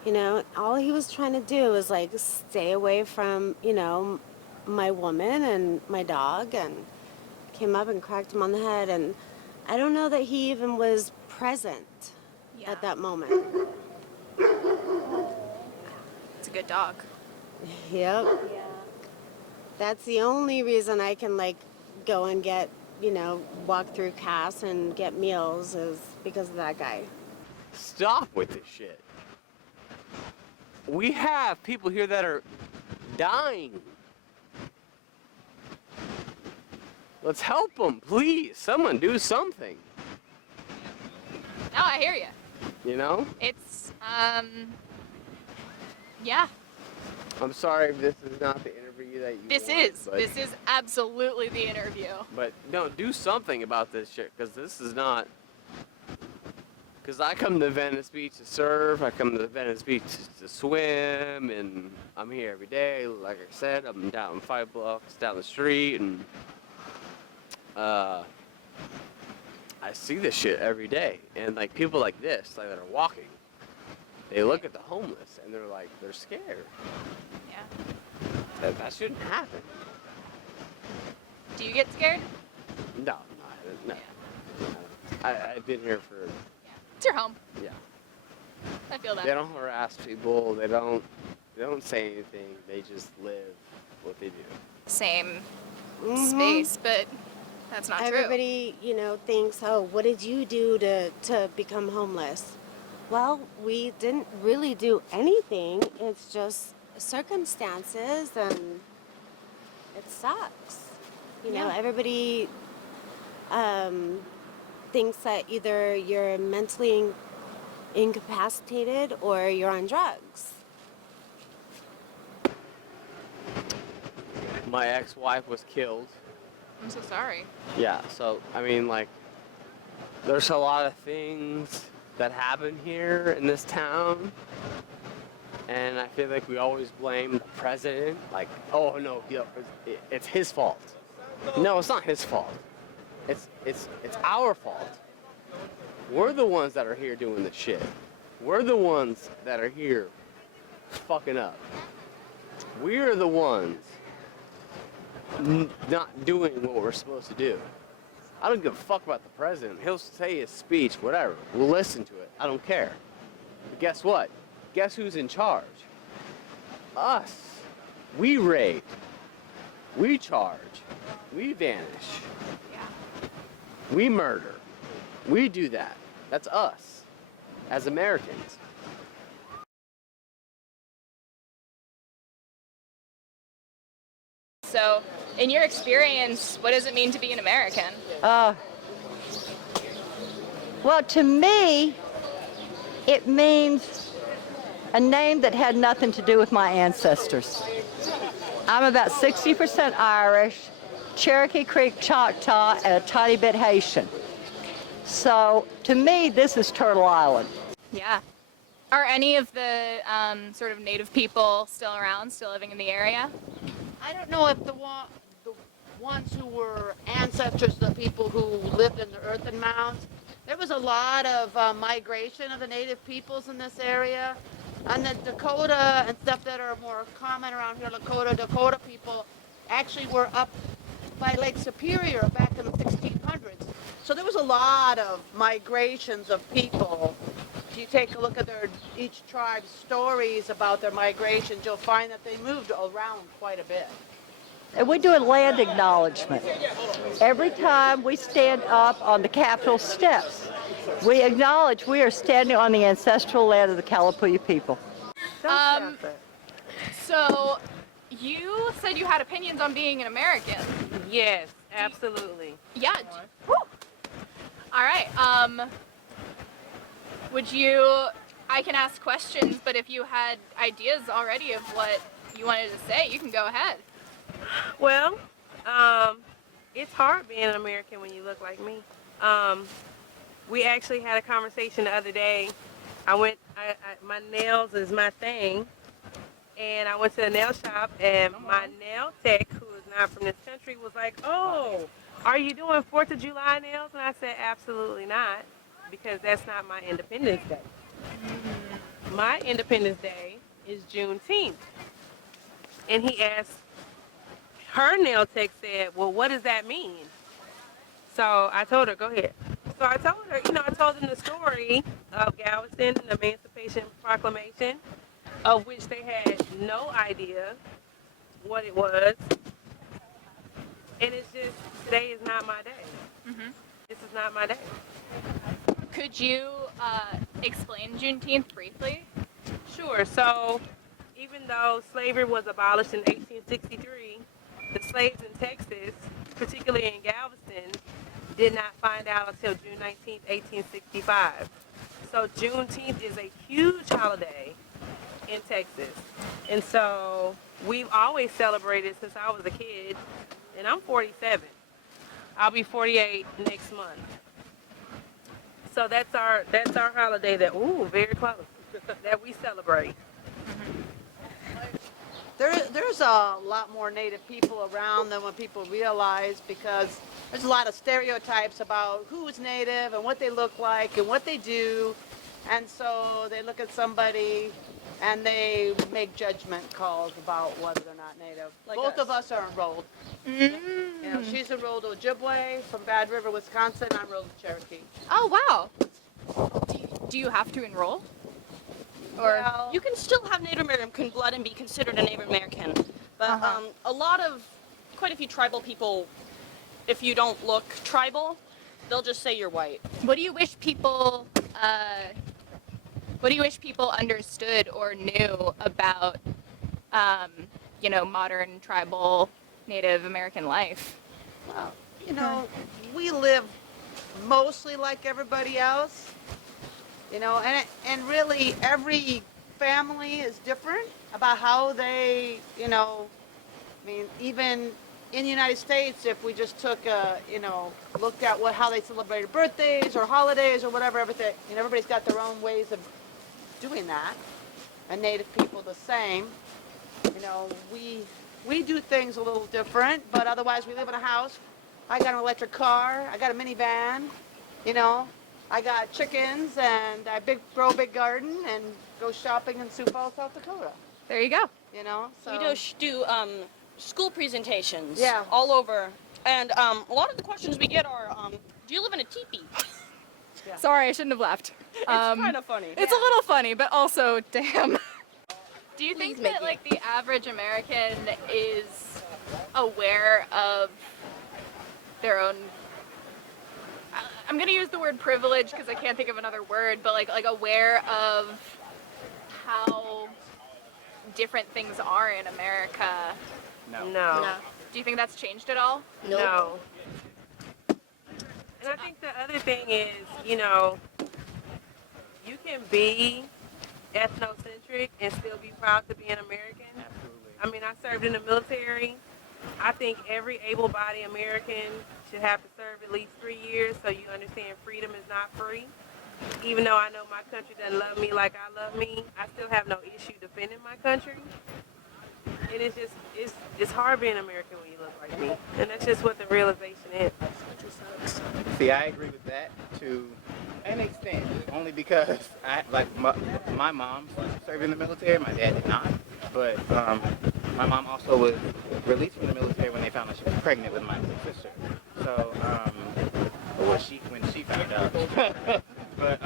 You know, all he was trying to do was like stay away from, you know, my woman and my dog, and came up and cracked him on the head. And I don't know that he even was present at that moment. It's a good dog. Yep. Yeah. That's the only reason I can like go and get, you know, walk through Cass and get meals is because of that guy. Stop with this shit. We have people here that are dying. Let's help them, please. Someone do something. No, I hear you. You know? It's, yeah. I'm sorry if this is not the interview that you want, This is absolutely the interview. But no, do something about this shit, because this is not Because I come to Venice Beach to surf, I come to Venice Beach to swim, and I'm here every day. Like I said, I'm down 5 blocks down the street, and I see this shit every day. And like people like this, like that are walking, they look at the homeless and they're scared. Yeah. That shouldn't happen. Do you get scared? No. I've been here for. It's your home. Yeah. I feel that. They don't harass people. They don't say anything. They just live what they do. Same Mhm. space, but that's not true. Everybody, thinks, oh, what did you do to become homeless? Well, we didn't really do anything. It's just circumstances, and it sucks. Yeah. Everybody thinks that either you're mentally incapacitated or you're on drugs. My ex-wife was killed. I'm so sorry. Yeah, so, I mean, like, there's a lot of things that happen here in this town, and I feel like we always blame the president, like, oh, no, it's his fault. No, it's not his fault. It's our fault. We're the ones that are here doing the shit. We're the ones that are here fucking up. We're the ones not doing what we're supposed to do. I don't give a fuck about the president. He'll say his speech, whatever. We'll listen to it. I don't care. But guess what? Guess who's in charge? Us. We raid. We charge. We vanish. We murder. We do that. That's us as Americans. So, in your experience, what does it mean to be an American? Well, to me, it means a name that had nothing to do with my ancestors. I'm about 60% Irish, Cherokee Creek Choctaw, and a tiny bit Haitian. So, to me, this is Turtle Island. Yeah. Are any of the sort of native people still around, still living in the area? I don't know if the ones who were ancestors of the people who lived in the earthen mounds, there was a lot of migration of the native peoples in this area. And the Dakota and stuff that are more common around here, Dakota people actually were up by Lake Superior back in the 1600s. So there was a lot of migrations of people. If you take a look at each tribe's stories about their migrations, you'll find that they moved around quite a bit. And we do a land acknowledgement. Every time we stand up on the Capitol steps, we acknowledge we are standing on the ancestral land of the Kalapuya people. So, you said you had opinions on being an American. Yes, absolutely. Yeah. Woo. All right. I can ask questions, but if you had ideas already of what you wanted to say, you can go ahead. Well, it's hard being an American when you look like me. We actually had a conversation the other day. My nails is my thing, and I went to the nail shop, and my nail tech, who is not from this country, was like, "Oh, are you doing 4th of July nails?" And I said, "Absolutely not, because that's not my Independence Day. My Independence Day is Juneteenth." And he asked, her nail tech said, "Well, what does that mean?" So I told her, "Go ahead." So I told her, I told them the story of Galveston and the Emancipation Proclamation, of which they had no idea what it was. And it's just, today is not my day. Mm-hmm. This is not my day. Could you explain Juneteenth briefly? Sure. So even though slavery was abolished in 1863, the slaves in Texas, particularly in Galveston, did not find out until June 19, 1865. So Juneteenth is a huge holiday in Texas. And so we've always celebrated since I was a kid, and I'm 47. I'll be 48 next month. So that's our holiday that very close that we celebrate. There's a lot more Native people around than what people realize, because there's a lot of stereotypes about who is Native and what they look like and what they do. And so they look at somebody and they make judgment calls about whether they're not Native. Like Both us. of us are enrolled. You know, she's enrolled Ojibwe from Bad River, Wisconsin. I'm enrolled Cherokee. Oh, wow. Do you have to enroll? Or You can still have Native American blood and be considered a Native American. But quite a few tribal people, if you don't look tribal, they'll just say you're white. what do you wish people understood or knew about modern tribal Native American life? Well, you know, we live mostly like everybody else. You know, and really every family is different about how they, even in the United States, if we just took looked at how they celebrated birthdays or holidays or whatever, everything, everybody's got their own ways of doing that. And Native people the same. You know, we do things a little different, but otherwise we live in a house. I got an electric car, I got a minivan, I got chickens, and I grow a big garden and go shopping in Sioux Falls, South Dakota. There you go. So We do school presentations Yeah. all over. And a lot of the questions we get are, do you live in a teepee? Sorry, I shouldn't have laughed. It's kind of funny. It's a little funny, but also, damn. Do you Please think make that it. the average American is aware of their own? I'm gonna use the word privilege because I can't think of another word, but like aware of how different things are in America. No. Do you think that's changed at all? No. And I think the other thing is, you can be ethnocentric and still be proud to be an American. Absolutely. I mean, I served in the military. I think every able-bodied American should have to serve at least 3 years so you understand freedom is not free. Even though I know my country doesn't love me like I love me, I still have no issue defending my country. And it's hard being American when you look like me. And that's just what the realization is. See, I agree with that to an extent, only because my mom served in the military, my dad did not. But my mom also was released from the military when they found out she was pregnant with my sister. So, when she found out. But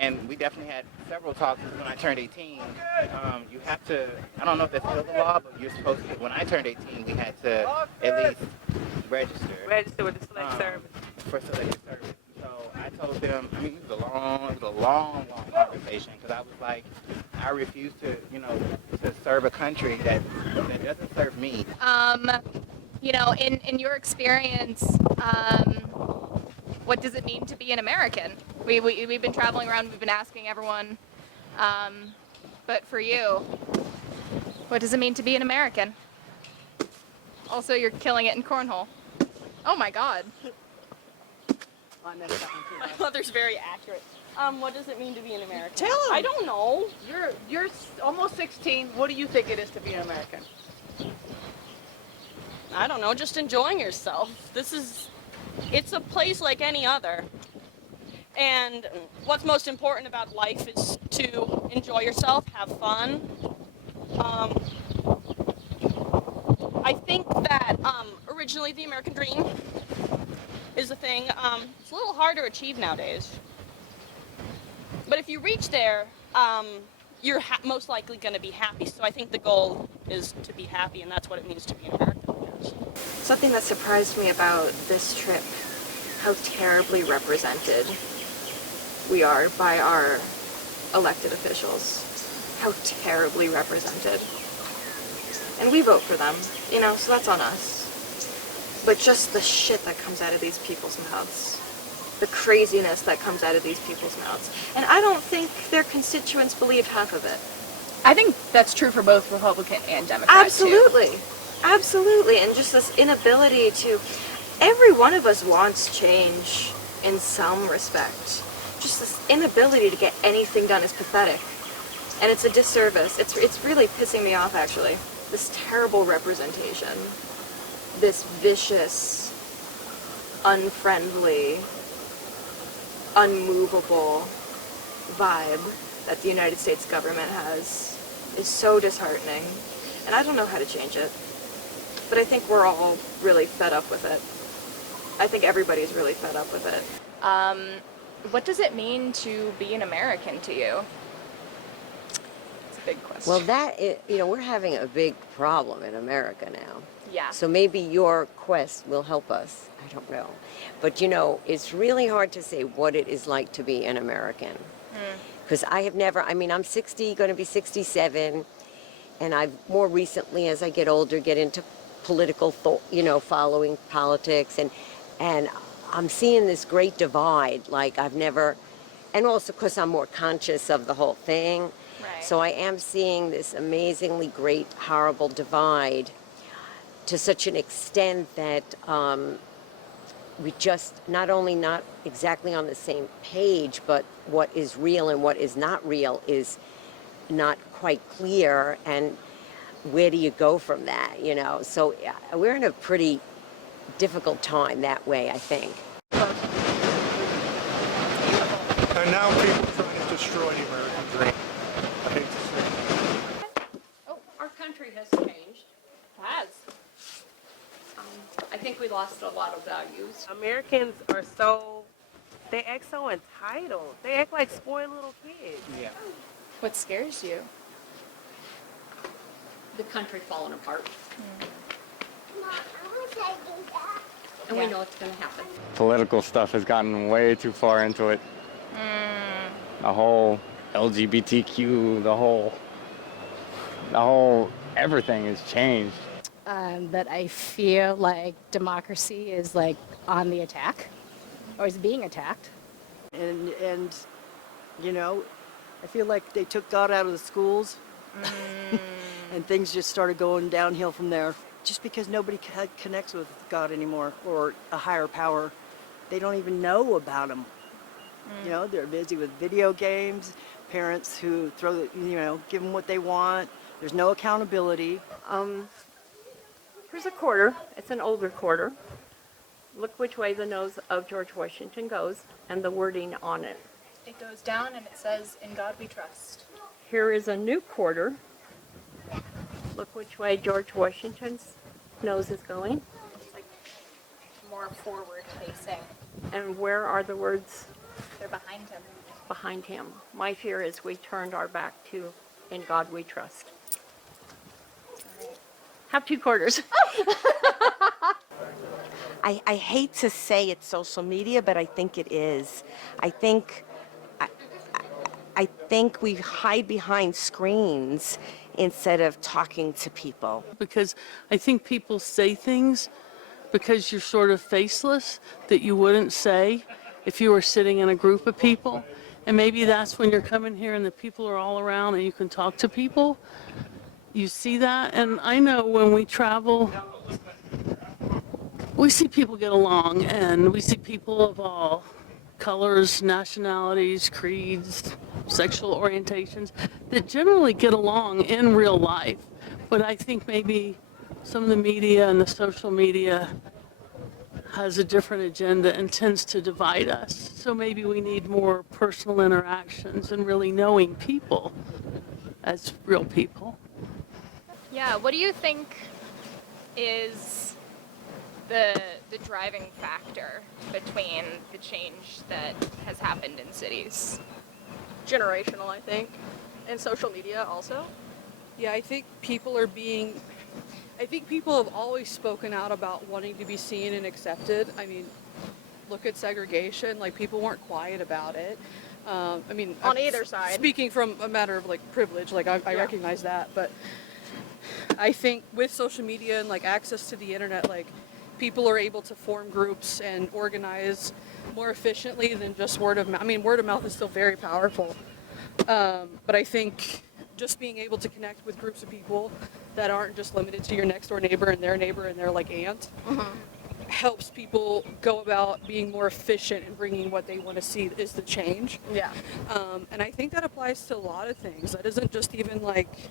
and we definitely had several talks when I turned 18. You have to, I don't know if that's still the law, but you're supposed to, when I turned 18, we had to at least register. Register with the select service. For select service. So I told them, it was a long conversation, because I was like, I refuse to, to serve a country that doesn't serve me. In your experience, what does it mean to be an American? We've been traveling around, we've been asking everyone, but for you, what does it mean to be an American? Also, you're killing it in cornhole. Oh my God. My mother's very accurate. What does it mean to be an American? Tell him. I don't know. You're almost 16. What do you think it is to be an American? I don't know, just enjoying yourself. It's a place like any other. And what's most important about life is to enjoy yourself, have fun. I think that originally the American dream is a thing. It's a little hard to achieve nowadays. But if you reach there, you're most likely going to be happy. So I think the goal is to be happy, and that's what it means to be an American. Something that surprised me about this trip, how terribly represented we are by our elected officials. How terribly represented. And we vote for them, so that's on us. But just the shit that comes out of these people's mouths. The craziness that comes out of these people's mouths. And I don't think their constituents believe half of it. I think that's true for both Republican and Democrat. Absolutely. Absolutely. And just this inability to... Every one of us wants change. in some respect. Just this inability to get anything done is pathetic. And it's a disservice. It's really pissing me off, actually. This terrible representation. This vicious, unfriendly, unmovable vibe that the United States government has is so disheartening. And I don't know how to change it. But I think we're all really fed up with it. I think everybody's really fed up with it. What does it mean to be an American to you? It's a big question. Well, we're having a big problem in America now. Yeah. So maybe your quest will help us. I don't know. But it's really hard to say what it is like to be an American. Because I'm 60, going to be 67, and I've more recently, as I get older, get into political thought, following politics, and I'm seeing this great divide like I've never, and also because I'm more conscious of the whole thing. Right. So I am seeing this amazingly great, horrible divide to such an extent that we just not only not exactly on the same page, but what is real and what is not real is not quite clear. And where do you go from that, So we're in a pretty difficult time that way, I think. And now people are trying to destroy the American dream. I hate to say it. Oh, our country has changed. It has. I think we lost a lot of values. Americans they act so entitled. They act like spoiled little kids. Yeah. What scares you? The country falling apart. And we know it's going to happen. Political stuff has gotten way too far into it. The whole LGBTQ, the whole everything has changed. That I feel like democracy is like on the attack, or is being attacked. And I feel like they took God out of the schools, and things just started going downhill from there. Just because nobody connects with God anymore or a higher power, they don't even know about him. They're busy with video games, parents who give them what they want. There's no accountability. Here's a quarter. It's an older quarter. Look which way the nose of George Washington goes and the wording on it. It goes down and it says, "In God we trust." Here is a new quarter. Look which way George Washington's nose is going. It's like more forward facing. And where are the words? They're behind him. Behind him. My fear is we turned our back to "In God we trust." Have 2 quarters. I hate to say it's social media, but I think it is. I think we hide behind screens instead of talking to people. Because I think people say things because you're sort of faceless that you wouldn't say if you were sitting in a group of people. And maybe that's when you're coming here and the people are all around and you can talk to people. You see that, and I know when we travel, we see people get along, and we see people of all colors, nationalities, creeds, sexual orientations that generally get along in real life. But I think maybe some of the media and the social media has a different agenda and tends to divide us. So maybe we need more personal interactions and really knowing people as real people. Yeah, what do you think is the driving factor between the change that has happened in cities? Generational, I think, and social media also. Yeah, I think people have always spoken out about wanting to be seen and accepted. I mean, look at segregation, like people weren't quiet about it. On either side. Speaking from a matter of like privilege, like I recognize that, but I think with social media and like access to the internet, like people are able to form groups and organize more efficiently than just word of mouth. I mean, word of mouth is still very powerful, but I think just being able to connect with groups of people that aren't just limited to your next door neighbor and their like aunt helps people go about being more efficient and bringing what they want to see is the change. Yeah. And I think that applies to a lot of things. That isn't just even like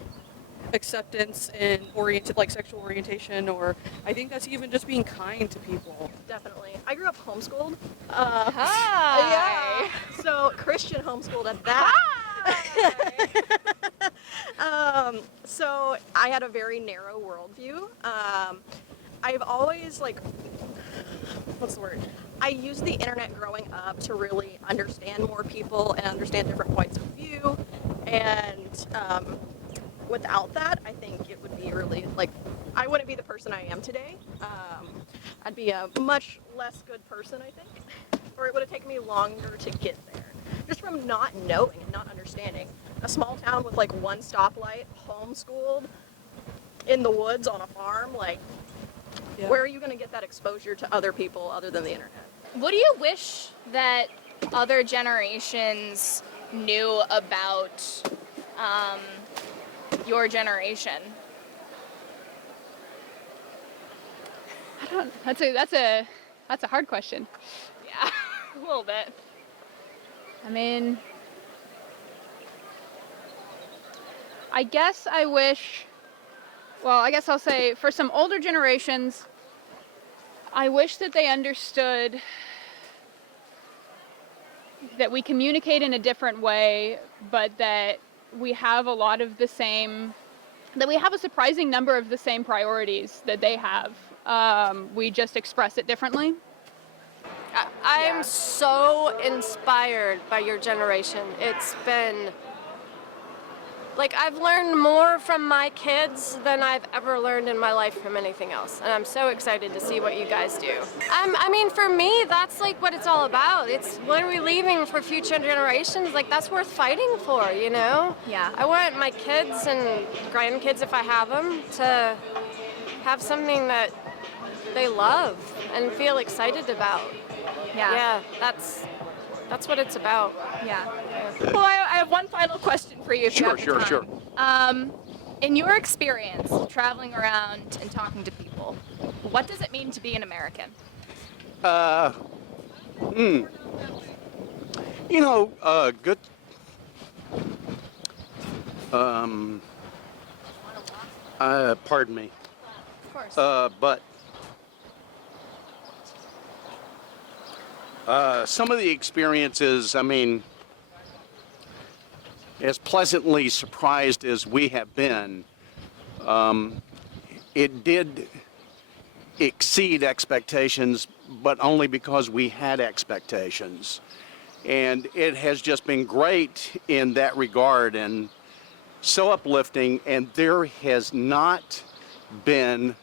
acceptance and like sexual orientation, or I think that's even just being kind to people. Definitely. I grew up homeschooled. Hi. Yeah. So Christian homeschooled at that. So I had a very narrow worldview. I've always what's the word? I used the internet growing up to really understand more people and understand different points of view. And without that, I think it would be really I wouldn't be the person I am today. I'd be a much less good person, I think, or it would have taken me longer to get there, just from not knowing and not understanding. A small town with one stoplight, homeschooled, in the woods on a farm, where are you going to get that exposure to other people other than the internet? What do you wish that other generations knew about your generation? I don't. That's a hard question. Yeah, a little bit. I mean, I guess I wish. Well, I guess I'll say for some older generations, I wish that they understood that we communicate in a different way, but that we have a lot of the same, that we have a surprising number of the same priorities that they have. We just express it differently. I'm so inspired by your generation. It's been, I've learned more from my kids than I've ever learned in my life from anything else. And I'm so excited to see what you guys do. I mean, for me, that's what it's all about. It's what are we leaving for future generations? That's worth fighting for, you know? Yeah. I want my kids and grandkids, if I have them, to have something that they love and feel excited about. Yeah, that's what it's about. Yeah. Well, I have one final question for you. If you have the time. In your experience traveling around and talking to people, what does it mean to be an American? Good. Pardon me. Of course. But some of the experiences, I mean, as pleasantly surprised as we have been, it did exceed expectations, but only because we had expectations. And it has just been great in that regard and so uplifting, and there has not been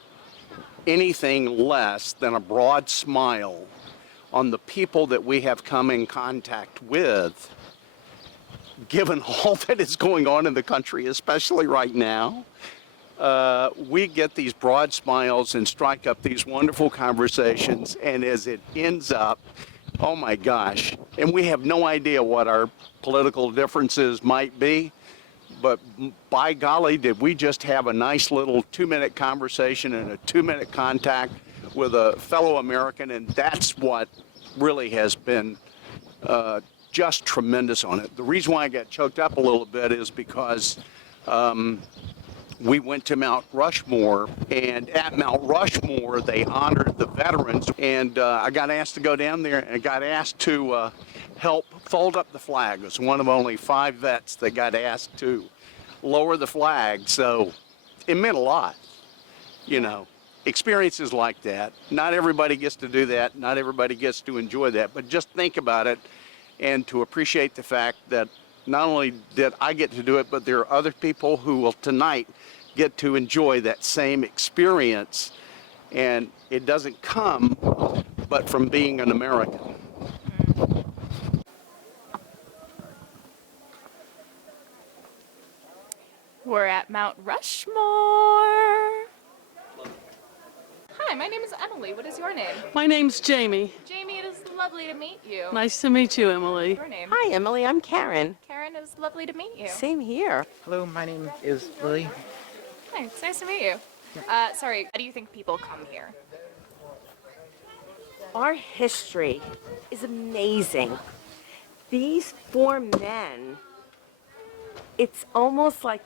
anything less than a broad smile on the people that we have come in contact with, given all that is going on in the country, especially right now. We get these broad smiles and strike up these wonderful conversations, and as it ends up, oh my gosh, and we have no idea what our political differences might be, but by golly, did we just have a nice little 2-minute conversation and a 2-minute contact with a fellow American, and that's what really has been just tremendous on it. The reason why I got choked up a little bit is because we went to Mount Rushmore, and at Mount Rushmore they honored the veterans, and I got asked to go down there and got asked to help fold up the flag. It was one of only 5 vets that got asked to lower the flag, so it meant a lot, you know. Experiences like that. Not everybody gets to do that. Not everybody gets to enjoy that. But just think about it and to appreciate the fact that not only did I get to do it, but there are other people who will tonight get to enjoy that same experience. And it doesn't come but from being an American. We're at Mount Rushmore. Hi, my name is Emily. What is your name? My name's Jamie. Jamie, it is lovely to meet you. Nice to meet you, Emily. Your name? Hi, Emily. I'm Karen. Karen, it is lovely to meet you. Same here. Hello, my name is Lily. Hi, it's nice to meet you. Sorry, why do you think people come here? our history is amazing. These four men, it's almost like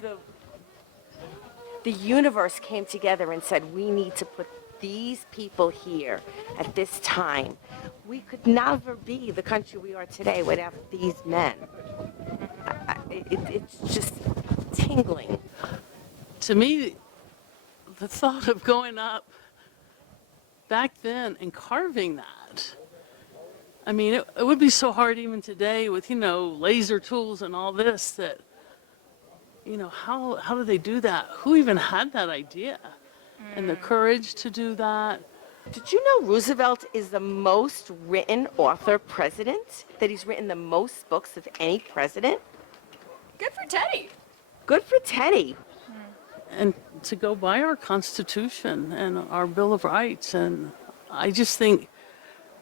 the universe came together and said, we need to put these people here at this time. We could never be the country we are today without these men. It's just tingling. To me, the thought of going up back then and carving that, I mean, it would be so hard even today with, laser tools and all this that, how do they do that? Who even had that idea? And the courage to do that. Did you know Roosevelt is the most written author president? That he's written the most books of any president? Good for Teddy. Good for Teddy. And to go by our Constitution and our Bill of Rights. And I just think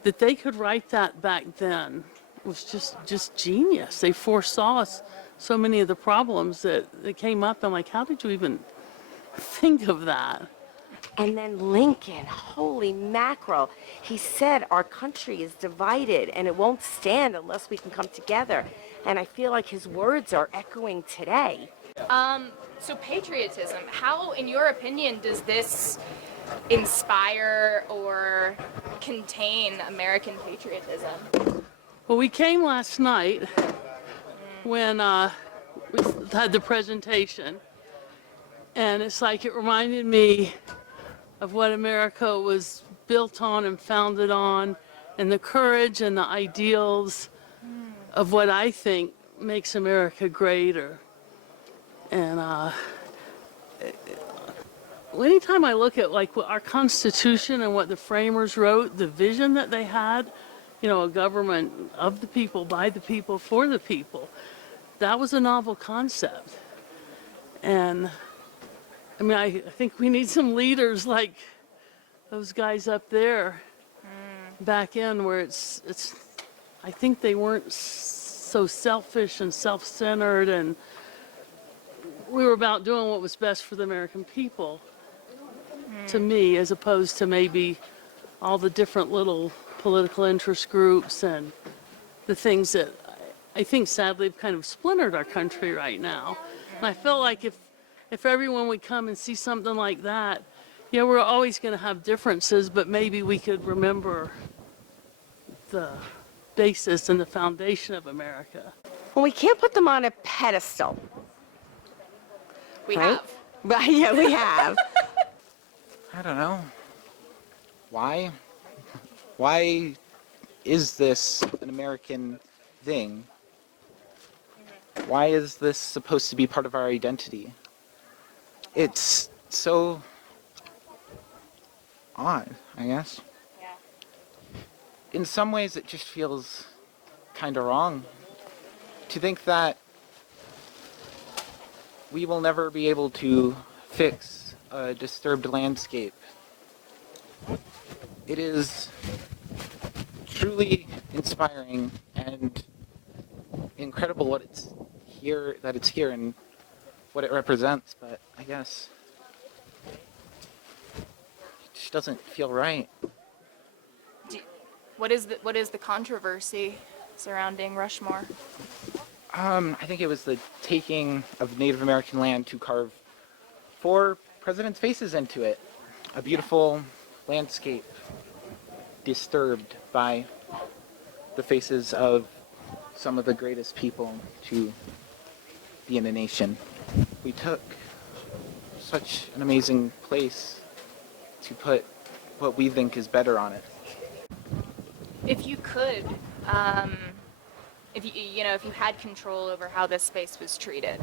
that they could write that back then was just genius. They foresaw so many of the problems that came up. I'm like, how did you even think of that? And then Lincoln, holy mackerel, he said our country is divided and it won't stand unless we can come together. And I feel like his words are echoing today. So patriotism, how, in your opinion, does this inspire or contain American patriotism? Well, we came last night when we had the presentation, and it's like it reminded me of what America was built on and founded on, and the courage and the ideals of what I think makes America greater. And anytime I look at like what our Constitution and what the framers wrote, the vision that they had, a government of the people, by the people, for the people, that was a novel concept. And I mean, I think we need some leaders like those guys up there back in where it's I think they weren't so selfish and self-centered, and we were about doing what was best for the American people, to me, as opposed to maybe all the different little political interest groups and the things that I think sadly have kind of splintered our country right now. And I feel like if everyone would come and see something like that, we're always going to have differences, but maybe we could remember the basis and the foundation of America. Well, we can't put them on a pedestal. We have. Right, yeah, we have. I don't know. Why? Why is this an American thing? Why is this supposed to be part of our identity? It's so odd, I guess. Yeah. In some ways, it just feels kind of wrong to think that we will never be able to fix a disturbed landscape. It is truly inspiring and incredible that it's here and what it represents, but I guess it just doesn't feel right. What is the controversy surrounding Rushmore? I think it was the taking of Native American land to carve 4 presidents' faces into it. A beautiful landscape disturbed by the faces of some of the greatest people to be in a nation. We took such an amazing place to put what we think is better on it. If you could, if you had control over how this space was treated,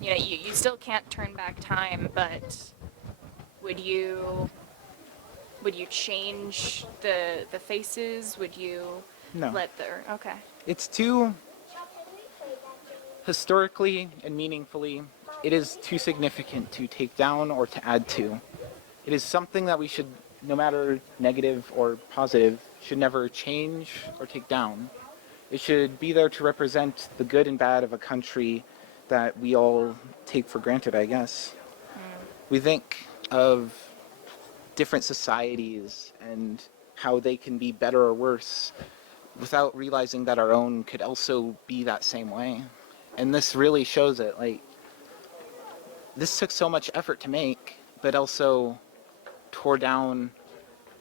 you still can't turn back time, but would you change the faces? Would you No. okay. It's too historically and meaningfully, it is too significant to take down or to add to. It is something that we should, no matter negative or positive, should never change or take down. It should be there to represent the good and bad of a country that we all take for granted, I guess. We think of different societies and how they can be better or worse without realizing that our own could also be that same way. And this really shows it. Like, this took so much effort to make, but also tore down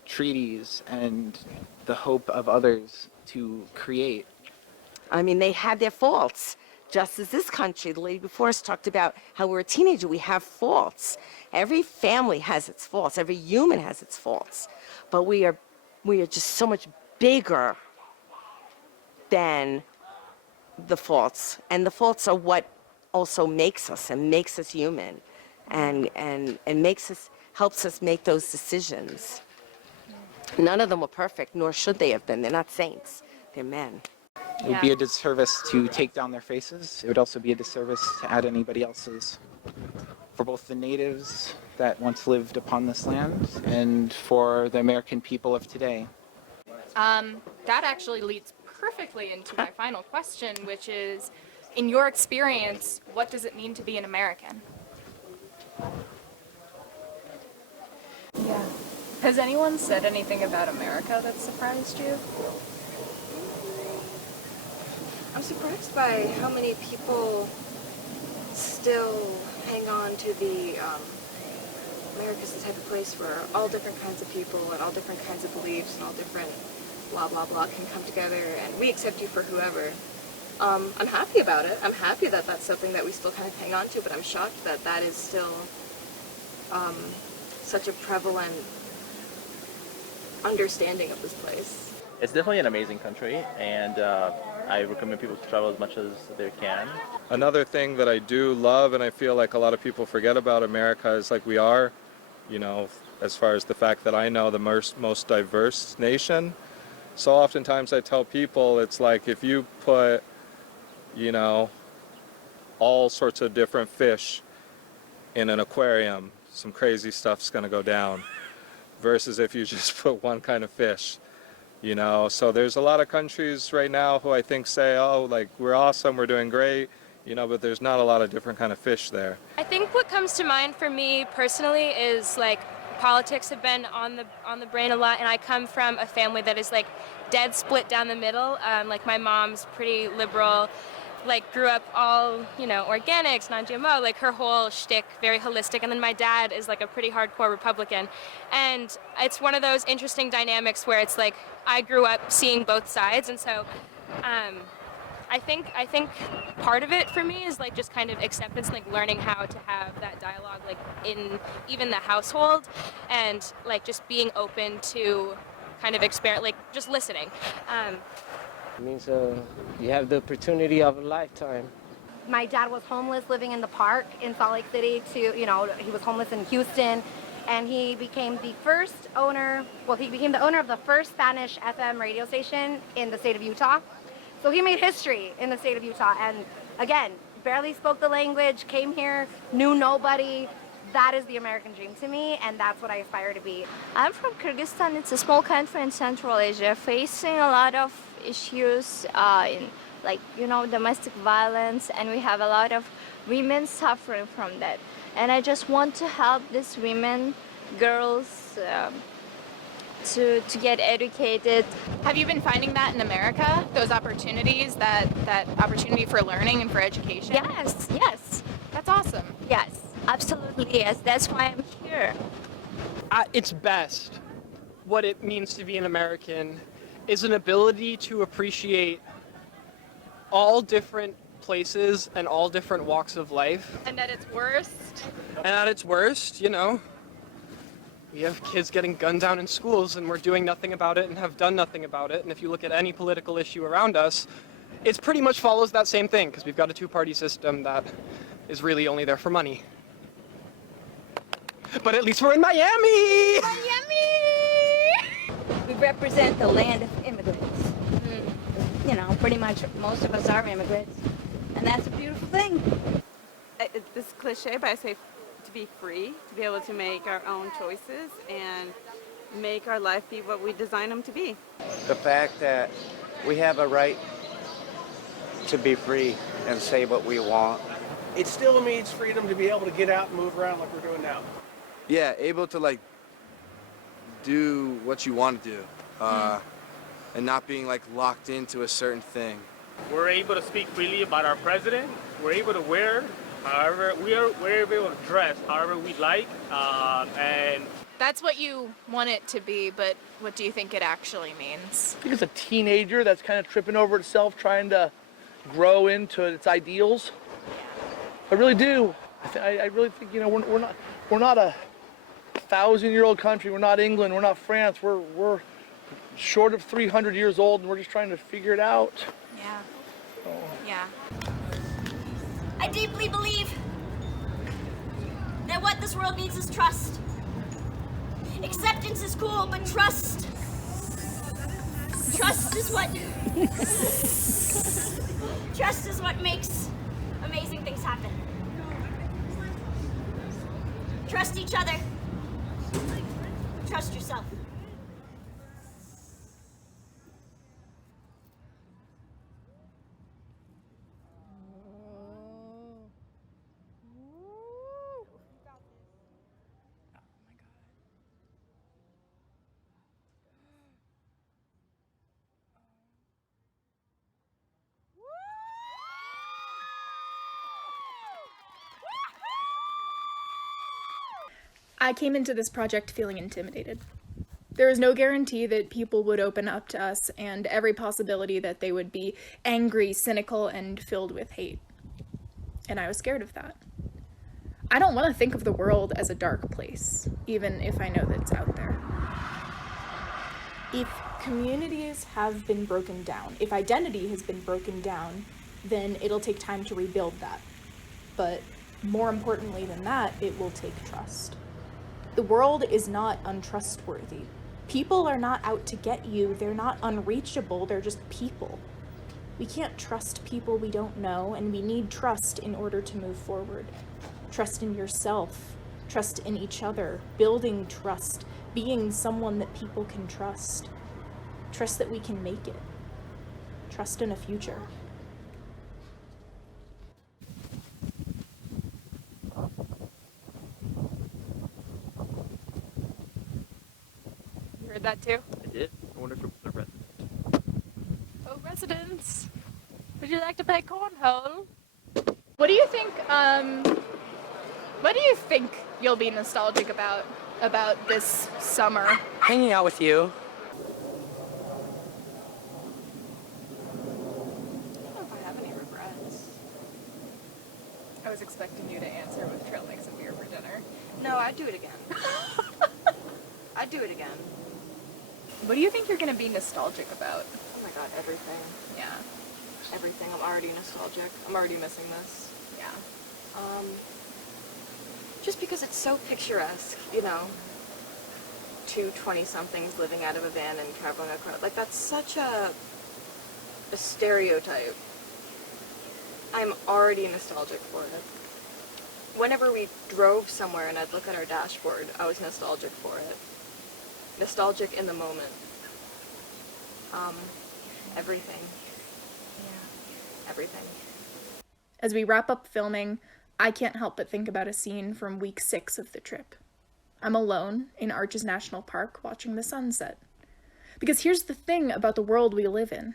treaties and the hope of others to create. I mean, they had their faults. Just as this country, the lady before us talked about how we're a teenager, we have faults. Every family has its faults. Every human has its faults. But we are just so much bigger than the faults. And the faults are what also makes us and makes us human and helps us make those decisions. None of them were perfect, nor should they have been. They're not saints. They're men. It would be a disservice to take down their faces. It would also be a disservice to add anybody else's. For both the natives that once lived upon this land and for the American people of today. That actually leads perfectly into my final question, which is, in your experience, what does it mean to be an American? Yeah. Has anyone said anything about America that surprised you? I'm surprised by how many people still hang on to the America's the type of place where all different kinds of people and all different kinds of beliefs and all different blah blah blah can come together and we accept you for whoever. I'm happy about it. I'm happy that that's something that we still kind of hang on to, but I'm shocked that that is still such a prevalent understanding of this place. It's definitely an amazing country, and I recommend people to travel as much as they can. Another thing that I do love, and I feel like a lot of people forget about America, is like we are, you know, as far as the fact that I know, the most diverse nation. So oftentimes I tell people, it's like if you put, you know, all sorts of different fish in an aquarium, some crazy stuff's going to go down, versus if you just put one kind of fish. You know, so there's a lot of countries right now who I think say, oh, like, we're awesome, we're doing great, you know, but there's not a lot of different kind of fish there. I think what comes to mind for me personally is like politics have been on the brain a lot, and I come from a family that is like dead split down the middle. Like my mom's pretty liberal, like grew up all, you know, organics, non-GMO, like her whole shtick, very holistic. And then my dad is like a pretty hardcore Republican. And it's one of those interesting dynamics where it's like, I grew up seeing both sides. And so I think part of it for me is like just kind of acceptance, like learning how to have that dialogue, like in even the household, and like just being open to kind of experiment, like just listening. It means you have the opportunity of a lifetime. My dad was homeless living in the park in Salt Lake City he was homeless in Houston, and he became the owner of the first Spanish FM radio station in the state of Utah. So he made history in the state of Utah, and again, barely spoke the language, came here, knew nobody. That is the American dream to me, and that's what I aspire to be. I'm from Kyrgyzstan. It's a small country in Central Asia, facing a lot of issues in, like, you know, domestic violence, and we have a lot of women suffering from that. And I just want to help these women, girls, to get educated. Have you been finding that in America, those opportunities, that opportunity for learning and for education? Yes. That's awesome. Yes, absolutely, yes. That's why I'm here. It's best. What it means to be an American is an ability to appreciate all different places and all different walks of life. And at its worst? And at its worst, you know, we have kids getting gunned down in schools and we're doing nothing about it and have done nothing about it. And if you look at any political issue around us, it pretty much follows that same thing, because we've got a two-party system that is really only there for money. But at least we're in Miami! We represent the land of immigrants. You know, pretty much most of us are immigrants, and that's a beautiful thing. This is cliche, but I say to be free, to be able to make our own choices and make our life be what we design them to be. The fact that we have a right to be free and say what we want. It still means freedom to be able to get out and move around like we're doing now. Yeah, able to like do what you want to do, and not being like locked into a certain thing. We're able to speak freely about our president. We're able to wear however we're able to dress however we like, and That's what you want it to be, but what do you think it actually means? I think it's a teenager that's kind of tripping over itself, trying to grow into its ideals. I really do. I really think, we're not a 1,000-year-old country. We're not England. We're not France. We're short of 300 years old, and we're just trying to figure it out. Yeah. So. Yeah. I deeply believe that what this world needs is trust. Acceptance is cool, but trust is what trust is what makes amazing things happen. Trust each other. Trust yourself. I came into this project feeling intimidated. There was no guarantee that people would open up to us, and every possibility that they would be angry, cynical, and filled with hate. And I was scared of that. I don't want to think of the world as a dark place, even if I know that it's out there. If communities have been broken down, if identity has been broken down, then it'll take time to rebuild that. But more importantly than that, it will take trust. The world is not untrustworthy. People are not out to get you. They're not unreachable. They're just people. We can't trust people we don't know, and we need trust in order to move forward. Trust in yourself, trust in each other, building trust, being someone that people can trust. Trust that we can make it. Trust in a future. You heard that too? I did. I wonder if it was a resident. Oh, residents. Would you like to play cornhole? What do you think you'll be nostalgic about this summer? Hanging out with you. I don't know if I have any regrets. I was expecting you to answer with trail mix and beer for dinner. No, I'd do it again. I'd do it again. What do you think you're gonna be nostalgic about? Oh my god, everything. Yeah. Everything. I'm already nostalgic. I'm already missing this. Yeah. Just because it's so picturesque, two 20-somethings living out of a van and traveling across. Like, that's such a stereotype. I'm already nostalgic for it. Whenever we drove somewhere and I'd look at our dashboard, I was nostalgic for it. Nostalgic in the moment. Everything. Yeah. Everything. As we wrap up filming, I can't help but think about a scene from week 6 of the trip. I'm alone in Arches National Park watching the sunset. Because here's the thing about the world we live in.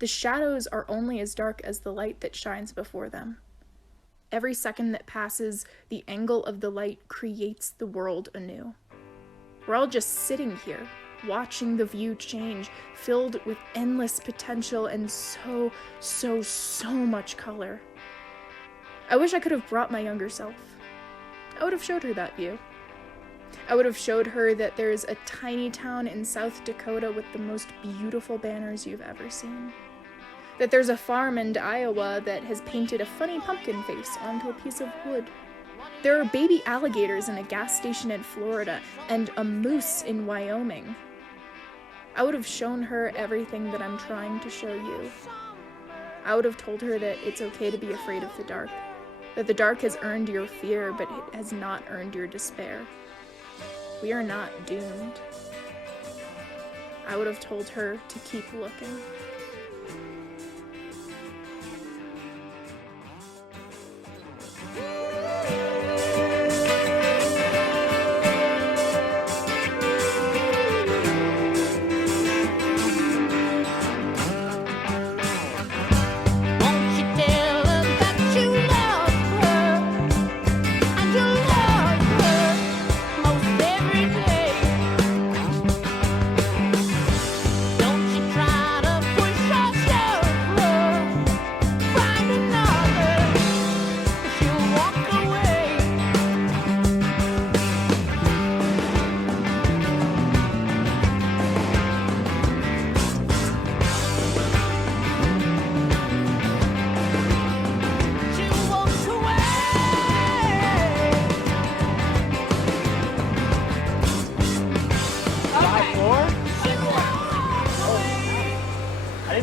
The shadows are only as dark as the light that shines before them. Every second that passes, the angle of the light creates the world anew. We're all just sitting here, watching the view change, filled with endless potential and so much color. I wish I could have brought my younger self. I would have showed her that view. I would have showed her that there's a tiny town in South Dakota with the most beautiful banners you've ever seen. That there's a farm in Iowa that has painted a funny pumpkin face onto a piece of wood. There are baby alligators in a gas station in Florida and a moose in Wyoming. I would have shown her everything that I'm trying to show you. I would have told her that it's okay to be afraid of the dark. That the dark has earned your fear, but it has not earned your despair. We are not doomed. I would have told her to keep looking.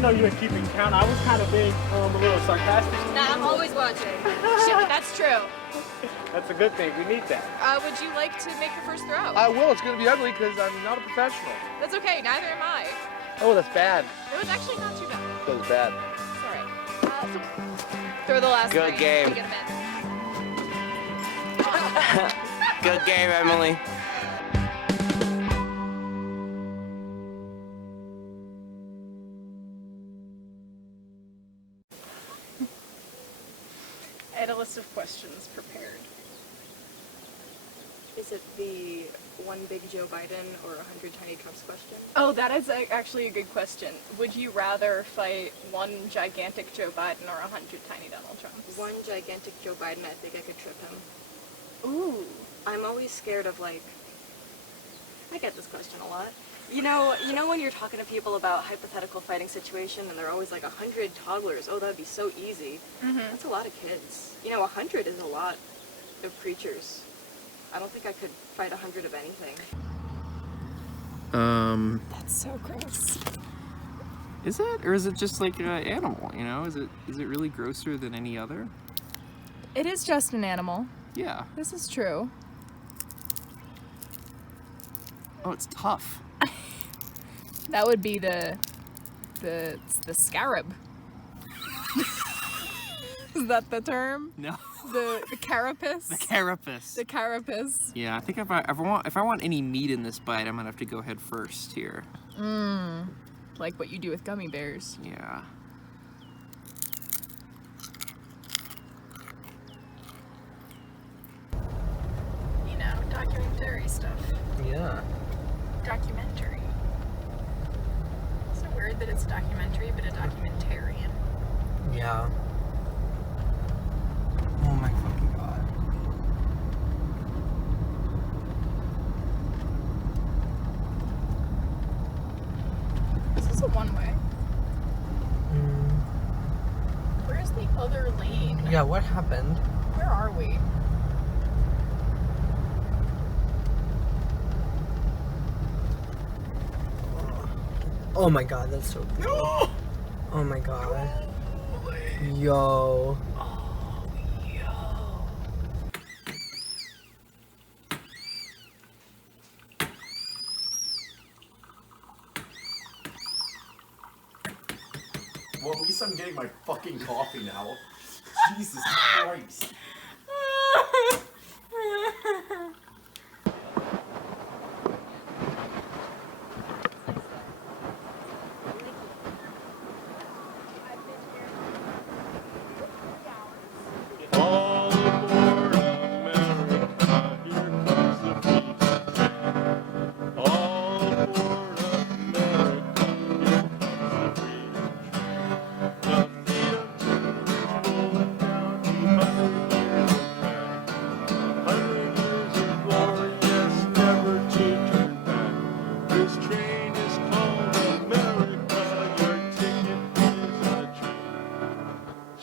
know you were keeping count. I was kind of being a little sarcastic. Nah, I'm always watching. That's true. That's a good thing. We need that. Would you like to make your first throw? I will. It's going to be ugly because I'm not a professional. That's okay. Neither am I. Oh, that's bad. It was actually not too bad. That was bad. It's all right. So throw the last Good three. game. Get 'em in. Good game, Emily. I had a list of questions prepared. Is it the one big Joe Biden or 100 tiny Trumps question? Oh, that is actually a good question. Would you rather fight one gigantic Joe Biden or 100 tiny Donald Trumps? One gigantic Joe Biden, I think I could trip him. Ooh. I'm always scared of, like, I get this question a lot. You know when you're talking to people about hypothetical fighting situation and they're always like 100 toddlers, oh, that'd be so easy. That's a lot of kids. 100 is a lot of creatures. I don't think I could fight 100 of anything. That's so gross. Is it? Or is it just like an animal, Is it really grosser than any other? It is just an animal. Yeah. This is true. Oh, it's tough. That would be the scarab. Is that the term? No. The carapace? The carapace. The carapace. Yeah, I think if I want any meat in this bite, I'm gonna have to go head first here. Like what you do with gummy bears. Yeah. Documentary stuff. Yeah. Documentary. It's a word that it's a documentary, but a documentarian. Yeah. Oh my fucking god. This is a one-way. Where's the other lane? Yeah, what happened? Where are we? Oh my god, that's so cool. No! Oh my god. Yo. Well, at least I'm getting my fucking coffee now. Jesus Christ.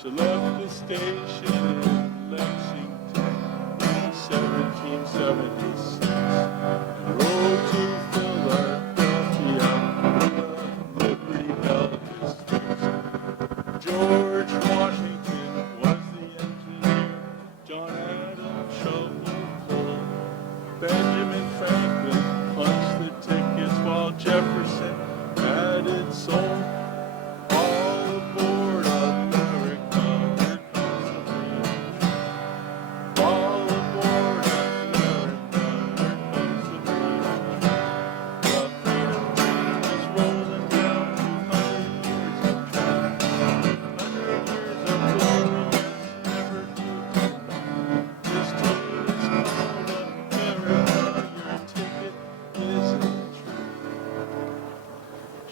She left the station in Lexington in 1776 and rode to Philadelphia where Liberty held its first. George Washington was the engineer, John Adams shoveled coal, Benjamin Franklin punched the tickets while Jefferson had it sold.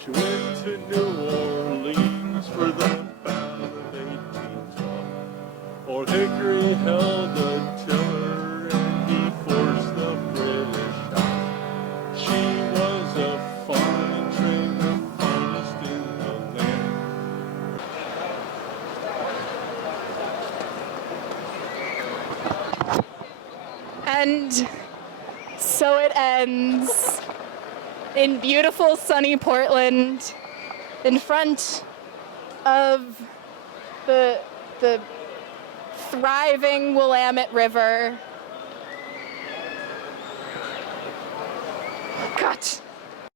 She went to New Orleans for the Battle of 1812. Old Hickory held a tiller and he forced the British out. She was a fine train, the finest in the land. And so it ends in beautiful sunny Portland in front of the thriving Willamette River. Cut.